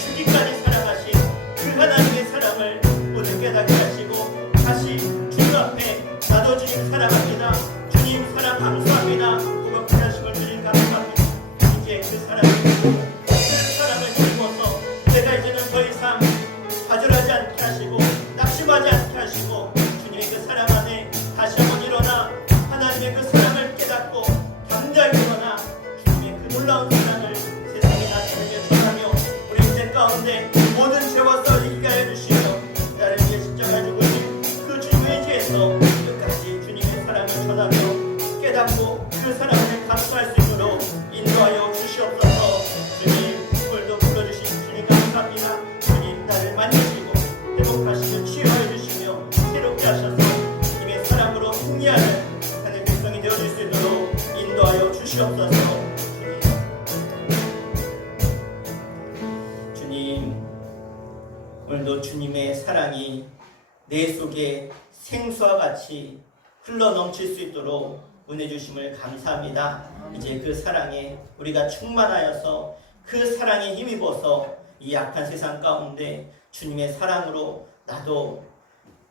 죽기까지 사랑하신 그 하나님의 사랑을 모두 깨닫게 하시고 다시 주님 앞에 나도 주님 사랑합니다. 주님 사랑 감사합니다. 고백하게 하심을 주님 감사합니다. 이제 그 사랑을 힘입어서 내가 이제는 더 이상 좌절하지 않게 하시고 낙심하지 않게 하시고 주님의 그 사랑 안에 다시 한번 일어나 하나님의 그 사랑을 깨닫고 당장 일어나 주님의 그 놀라운 사랑을 세상에 나타내며 전하며 우리 인생 가운데 모든 죄와 싸울 이기게 하여 주시며 나를 위해 십자가 죽으신 그 주님의 의지에서 끝까지 주님의 사랑을 전하며 깨닫고 그 사랑을 감수할 수 있도록 인도하여 주시옵소서. 주님 오늘도 불러주신 주님 감사합니다. 주님 나를 만지시고 회복하시며 치유하여 주시며 새롭게 하셔서 주님의 사랑으로 승리하는 하나님의 백성이 되어줄 수 있도록 인도하여 주시옵소서. 주님 오늘도 주님의 사랑이 내 속에 생수와 같이 흘러 넘칠 수 있도록 은혜 주심을 감사합니다. 이제 그 사랑에 우리가 충만하여서 그 사랑에 힘입어서 이 약한 세상 가운데 주님의 사랑으로 나도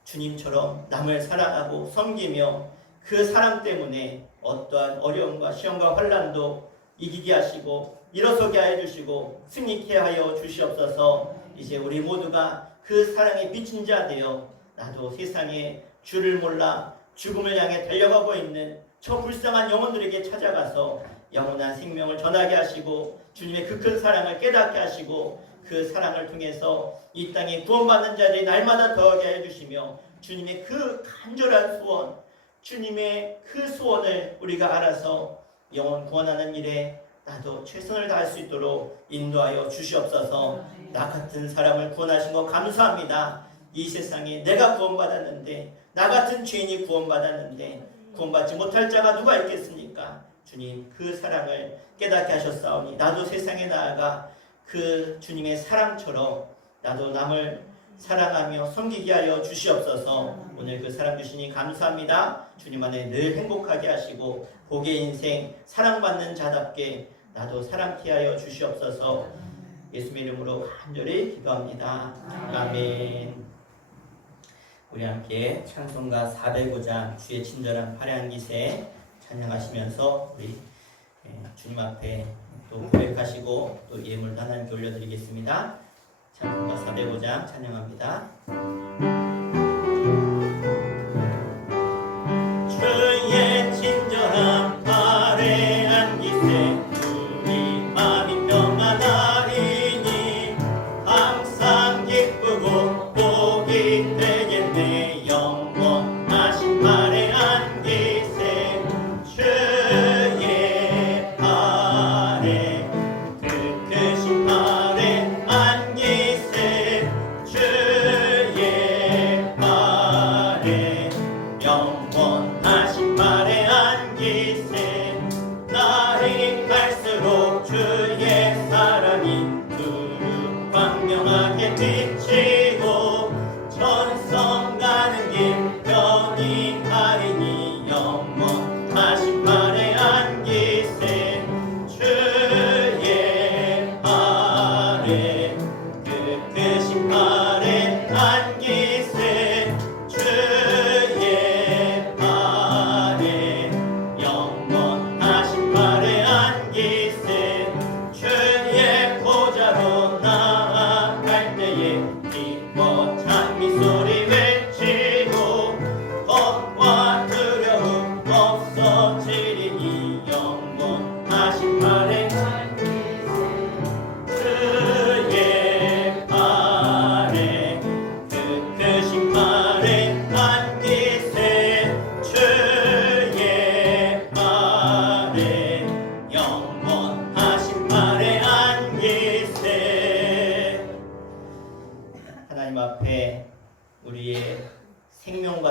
주님처럼 남을 사랑하고 섬기며 그 사랑 때문에 어떠한 어려움과 시험과 환난도 이기게 하시고 일어서게 하여 주시고 승리케 하여 주시옵소서. 이제 우리 모두가 그 사랑에 비친 자 되어 나도 세상에 주를 몰라 죽음을 향해 달려가고 있는 저 불쌍한 영혼들에게 찾아가서 영원한 생명을 전하게 하시고 주님의 그 큰 사랑을 깨닫게 하시고 그 사랑을 통해서 이 땅에 구원받는 자들이 날마다 더하게 해주시며 주님의 그 간절한 소원, 주님의 그 소원을 우리가 알아서 영혼 구원하는 일에 나도 최선을 다할 수 있도록 인도하여 주시옵소서. 나 같은 사람을 구원하신 거 감사합니다. 이 세상에 내가 구원받았는데 나 같은 죄인이 구원받았는데 구원받지 못할 자가 누가 있겠습니까? 주님 그 사랑을 깨닫게 하셨사오니 나도 세상에 나아가 그 주님의 사랑처럼 나도 남을 사랑하며 섬기게 하여 주시옵소서. 오늘 그 사랑 주시니 감사합니다. 주님 안에 늘 행복하게 하시고 복의 인생 사랑받는 자답게 나도 사랑케 하여 주시옵소서. 예수의 이름으로 간절히 기도합니다. 아멘. 우리 함께 찬송가 405장 주의 친절한 화려한 기세 찬양하시면서 우리 주님 앞에 또 고백하시고 또 예물도 하나님께 올려드리겠습니다. 찬송가 405장 찬양합니다. 주의 친절한 화려한 기세 우리 마음이 평안하리니 항상 기쁘고 복이 되겠네. 영원하신 화려한 기세 주의 발에 그 크신 화려한 기세 주의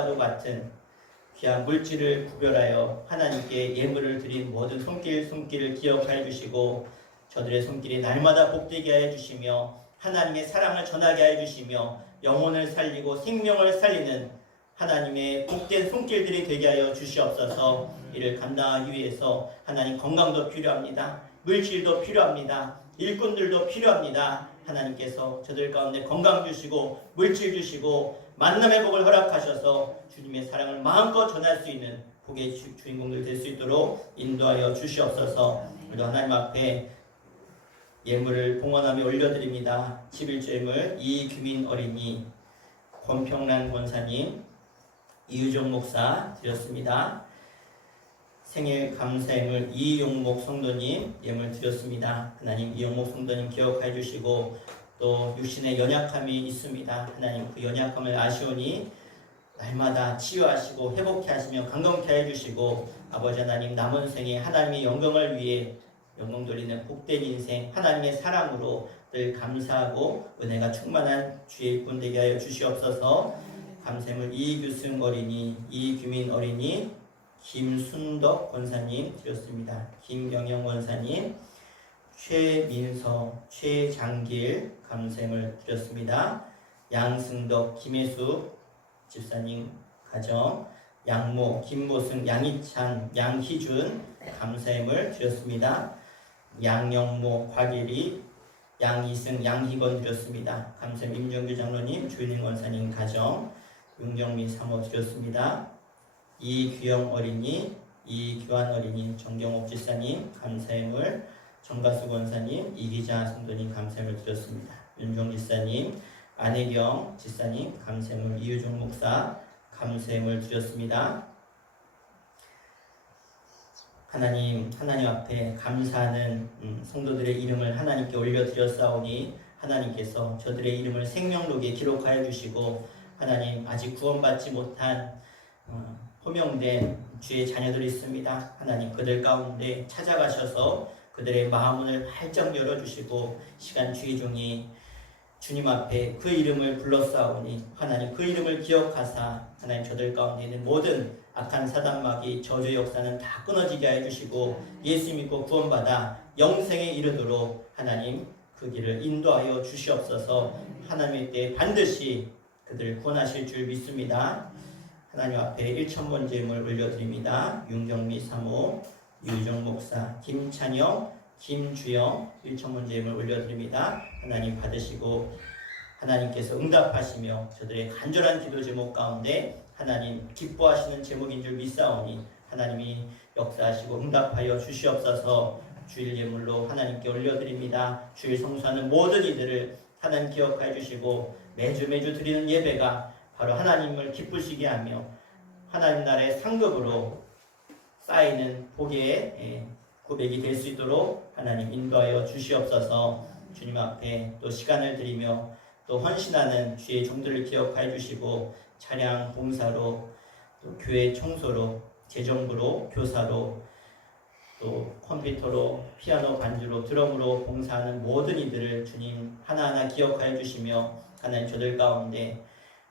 금과도 같은 귀한 물질을 구별하여 하나님께 예물을 드린 모든 손길을 기억하여 주시고 저들의 손길이 날마다 복되게 하여 주시며 하나님의 사랑을 전하게 하여 주시며 영혼을 살리고 생명을 살리는 하나님의 복된 손길들이 되게 하여 주시옵소서. 이를 감당하기 위해서 하나님 건강도 필요합니다. 물질도 필요합니다. 일꾼들도 필요합니다. 하나님께서 저들 가운데 건강 주시고 물질 주시고 만남의 복을 허락하셔서 주님의 사랑을 마음껏 전할 수 있는 복의 주인공들 될 수 있도록 인도하여 주시옵소서. 우리도 하나님 앞에 예물을 봉헌하며 올려드립니다. 11조 예물 이규민 어린이, 권평란 권사님, 이유정 목사 드렸습니다. 생일 감사예물 이용목 성도님 예물 드렸습니다. 하나님 이용목 성도님 기억해 주시고 또 육신의 연약함이 있습니다. 하나님 그 연약함을 아시오니 날마다 치유하시고 회복케 하시며 강건케 해주시고 아버지 하나님 남은 생에 하나님의 영광을 위해 영광 돌리는 복된 인생 하나님의 사랑으로 늘 감사하고 은혜가 충만한 주의 일꾼 되게 하여 주시옵소서. 감사예물 이규승 어린이, 이규민 어린이, 김순덕 권사님 드렸습니다. 김경영 권사님, 최민서, 최장길 감사예물 드렸습니다. 양승덕, 김혜수 집사님 가정, 양모, 김보승, 양희찬, 양희준 감사예물 드렸습니다. 양영모, 곽일이, 양희승, 양희건 드렸습니다. 감사예물 임정규 장로님, 조인행 권사님 가정, 윤경미 사모 드렸습니다. 이규영 어린이, 이규환 어린이, 정경옥 집사님 감사예물, 정가수 권사님, 이기자 성도님 감사예물 드렸습니다. 윤종 집사님, 안혜경 집사님 감사예물, 이유종 목사 감사예물 드렸습니다. 하나님 앞에 감사하는 성도들의 이름을 하나님께 올려드렸사오니 하나님께서 저들의 이름을 생명록에 기록하여 주시고 하나님 아직 구원받지 못한 호명된 주의 자녀들이 있습니다. 하나님 그들 가운데 찾아가셔서 그들의 마음문을 활짝 열어주시고 시간 주의 종이 주님 앞에 그 이름을 불렀사오니 하나님 그 이름을 기억하사 하나님 저들 가운데 있는 모든 악한 사단마귀 저주의 역사는 다 끊어지게 해주시고 예수 믿고 구원받아 영생에 이르도록 하나님 그 길을 인도하여 주시옵소서. 하나님의 때에 반드시 그들을 구원하실 줄 믿습니다. 하나님 앞에 1,000번 제물 올려드립니다. 윤경미 사모, 유정 목사, 김찬영, 김주영 1,000번 제물 올려드립니다. 하나님 받으시고 하나님께서 응답하시며 저들의 간절한 기도 제목 가운데 하나님 기뻐하시는 제목인 줄 믿사오니 하나님이 역사하시고 응답하여 주시옵소서. 주일 예물로 하나님께 올려드립니다. 주일 성수하는 모든 이들을 하나님 기억해 주시고 매주 드리는 예배가 바로 하나님을 기쁘시게 하며 하나님 나라의 상급으로 쌓이는 복의 고백이 될 수 있도록 하나님 인도하여 주시옵소서. 주님 앞에 또 시간을 드리며 또 헌신하는 주의 종들을 기억해 주시고 찬양 봉사로 또 교회 청소로 재정부로 교사로 또 컴퓨터로 피아노 반주로 드럼으로 봉사하는 모든 이들을 주님 하나하나 기억하여 주시며 하나님 저들 가운데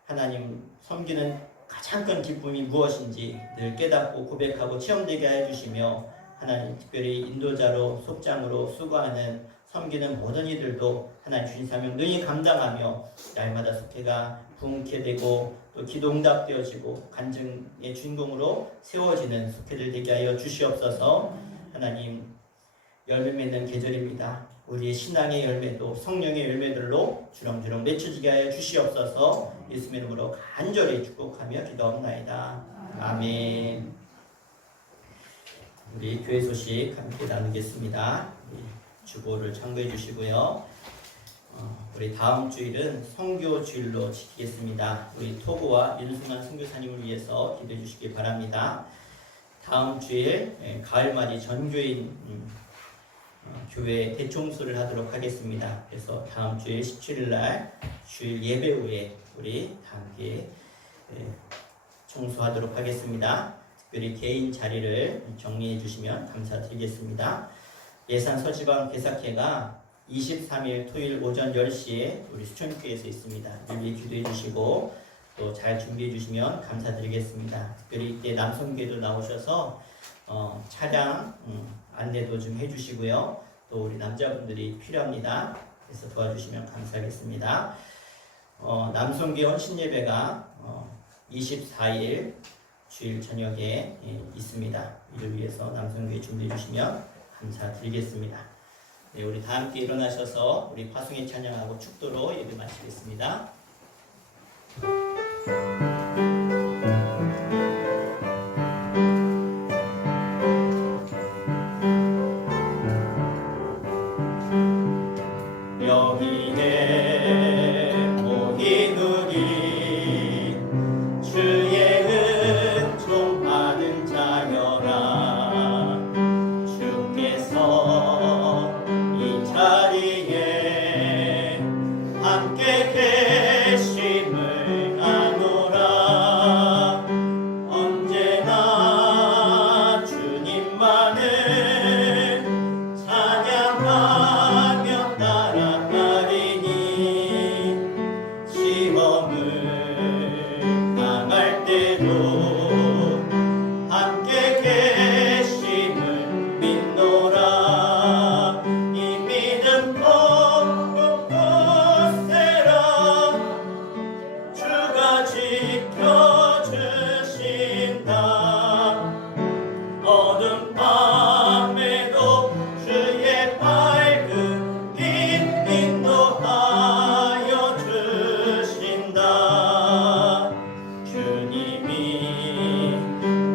하나님 섬기는 가장 큰 기쁨이 무엇인지 늘 깨닫고 고백하고 체험되게 해 주시며 하나님 특별히 인도자로 속장으로 수고하는 섬기는 모든 이들도 하나님 주신 사명 능히 감당하며 날마다 속회가 부흥케 되고 또 기도 응답되어지고 간증의 주인공으로 세워지는 속회들 되게 하여 주시옵소서. 하나님 열매 맺는 계절입니다. 우리의 신앙의 열매도 성령의 열매들로 주렁주렁 맺혀지게 하여 주시옵소서. 예수님의 이름으로 간절히 축복하며 기도합나이다. 아멘. 우리 교회 소식 함께 나누겠습니다. 주보를 참고해 주시고요. 우리 다음 주일은 선교 주일로 지키겠습니다. 우리 토고와 윤승환 선교사님을 위해서 기도해 주시기 바랍니다. 다음 주일 가을맞이 전교인 교회 대청소를 하도록 하겠습니다. 그래서 다음 주일 17일 날 주일 예배 후에 우리 다 함께 청소하도록 하겠습니다. 특별히 개인 자리를 정리해 주시면 감사드리겠습니다. 예산 서지방 개사회가 23일 토요일 오전 10시에 우리 수천교회에서 있습니다. 미리 기도해 주시고 또 잘 준비해 주시면 감사드리겠습니다. 특별히 이때 남성계도 나오셔서 차량 안내도 좀 해주시고요. 또 우리 남자분들이 필요합니다. 그래서 도와주시면 감사하겠습니다. 남성계 헌신예배가 24일 주일 저녁에 있습니다. 이를 위해서 남성교회 준비해 주시면 감사드리겠습니다. 네, 우리 다 함께 일어나셔서 우리 파송의 찬양하고 축도로 예배 마치겠습니다. 여기에 모인 우리 주의 은총 받은 자여라. 주께서 이 자리에 함께 계심을 아노라. 언제나 주님만을 찬양하며 따라가리니 시험을 당할 때도 함께 계심을 믿노라. 이 믿음 곳곳에라 주가 지켜주신다. 어둠 밤에도 주의 밝은 빛 인도하여 주신다. 주님이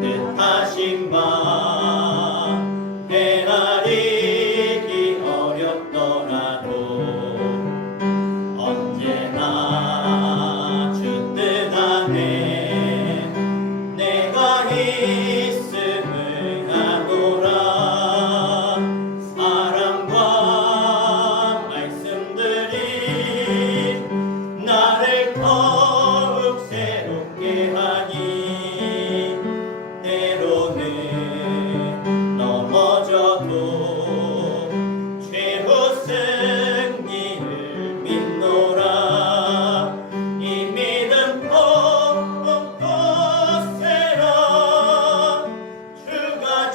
뜻하신 바 헤아리기 어렵더라도 언제나 주 뜻 안에 내가 있음을 아노라. 사랑과 말씀들이 나를 더욱 새롭게 하니 때로는 넘어져도 최후 승리를 믿노라. 이 믿음 곳곳에라 주가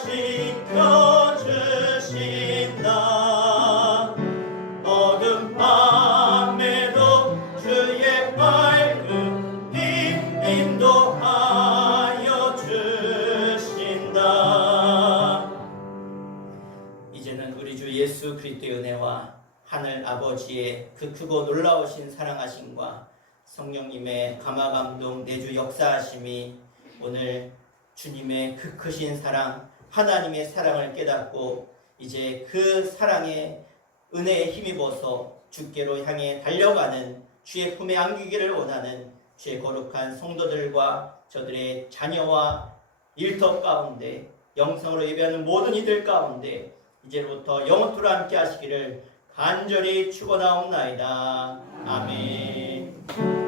지켜주신다. 어둠 밤에도 주의 밝은 빛 인도하여 주신다. 이제는 우리 주 예수 그리스도의 은혜와 하늘 아버지의 그 크고 놀라우신 사랑하심과 성령님의 감화감동 내주 역사하심이 오늘 주님의 그 크신 사랑, 하나님의 사랑을 깨닫고 이제 그 사랑의 은혜에 힘입어서 주께로 향해 달려가는 주의 품에 안기기를 원하는 주의 거룩한 성도들과 저들의 자녀와 일터 가운데 영성으로 예배하는 모든 이들 가운데 이제부터 영원토록 함께 하시기를 간절히 축원하옵나이다. 아멘.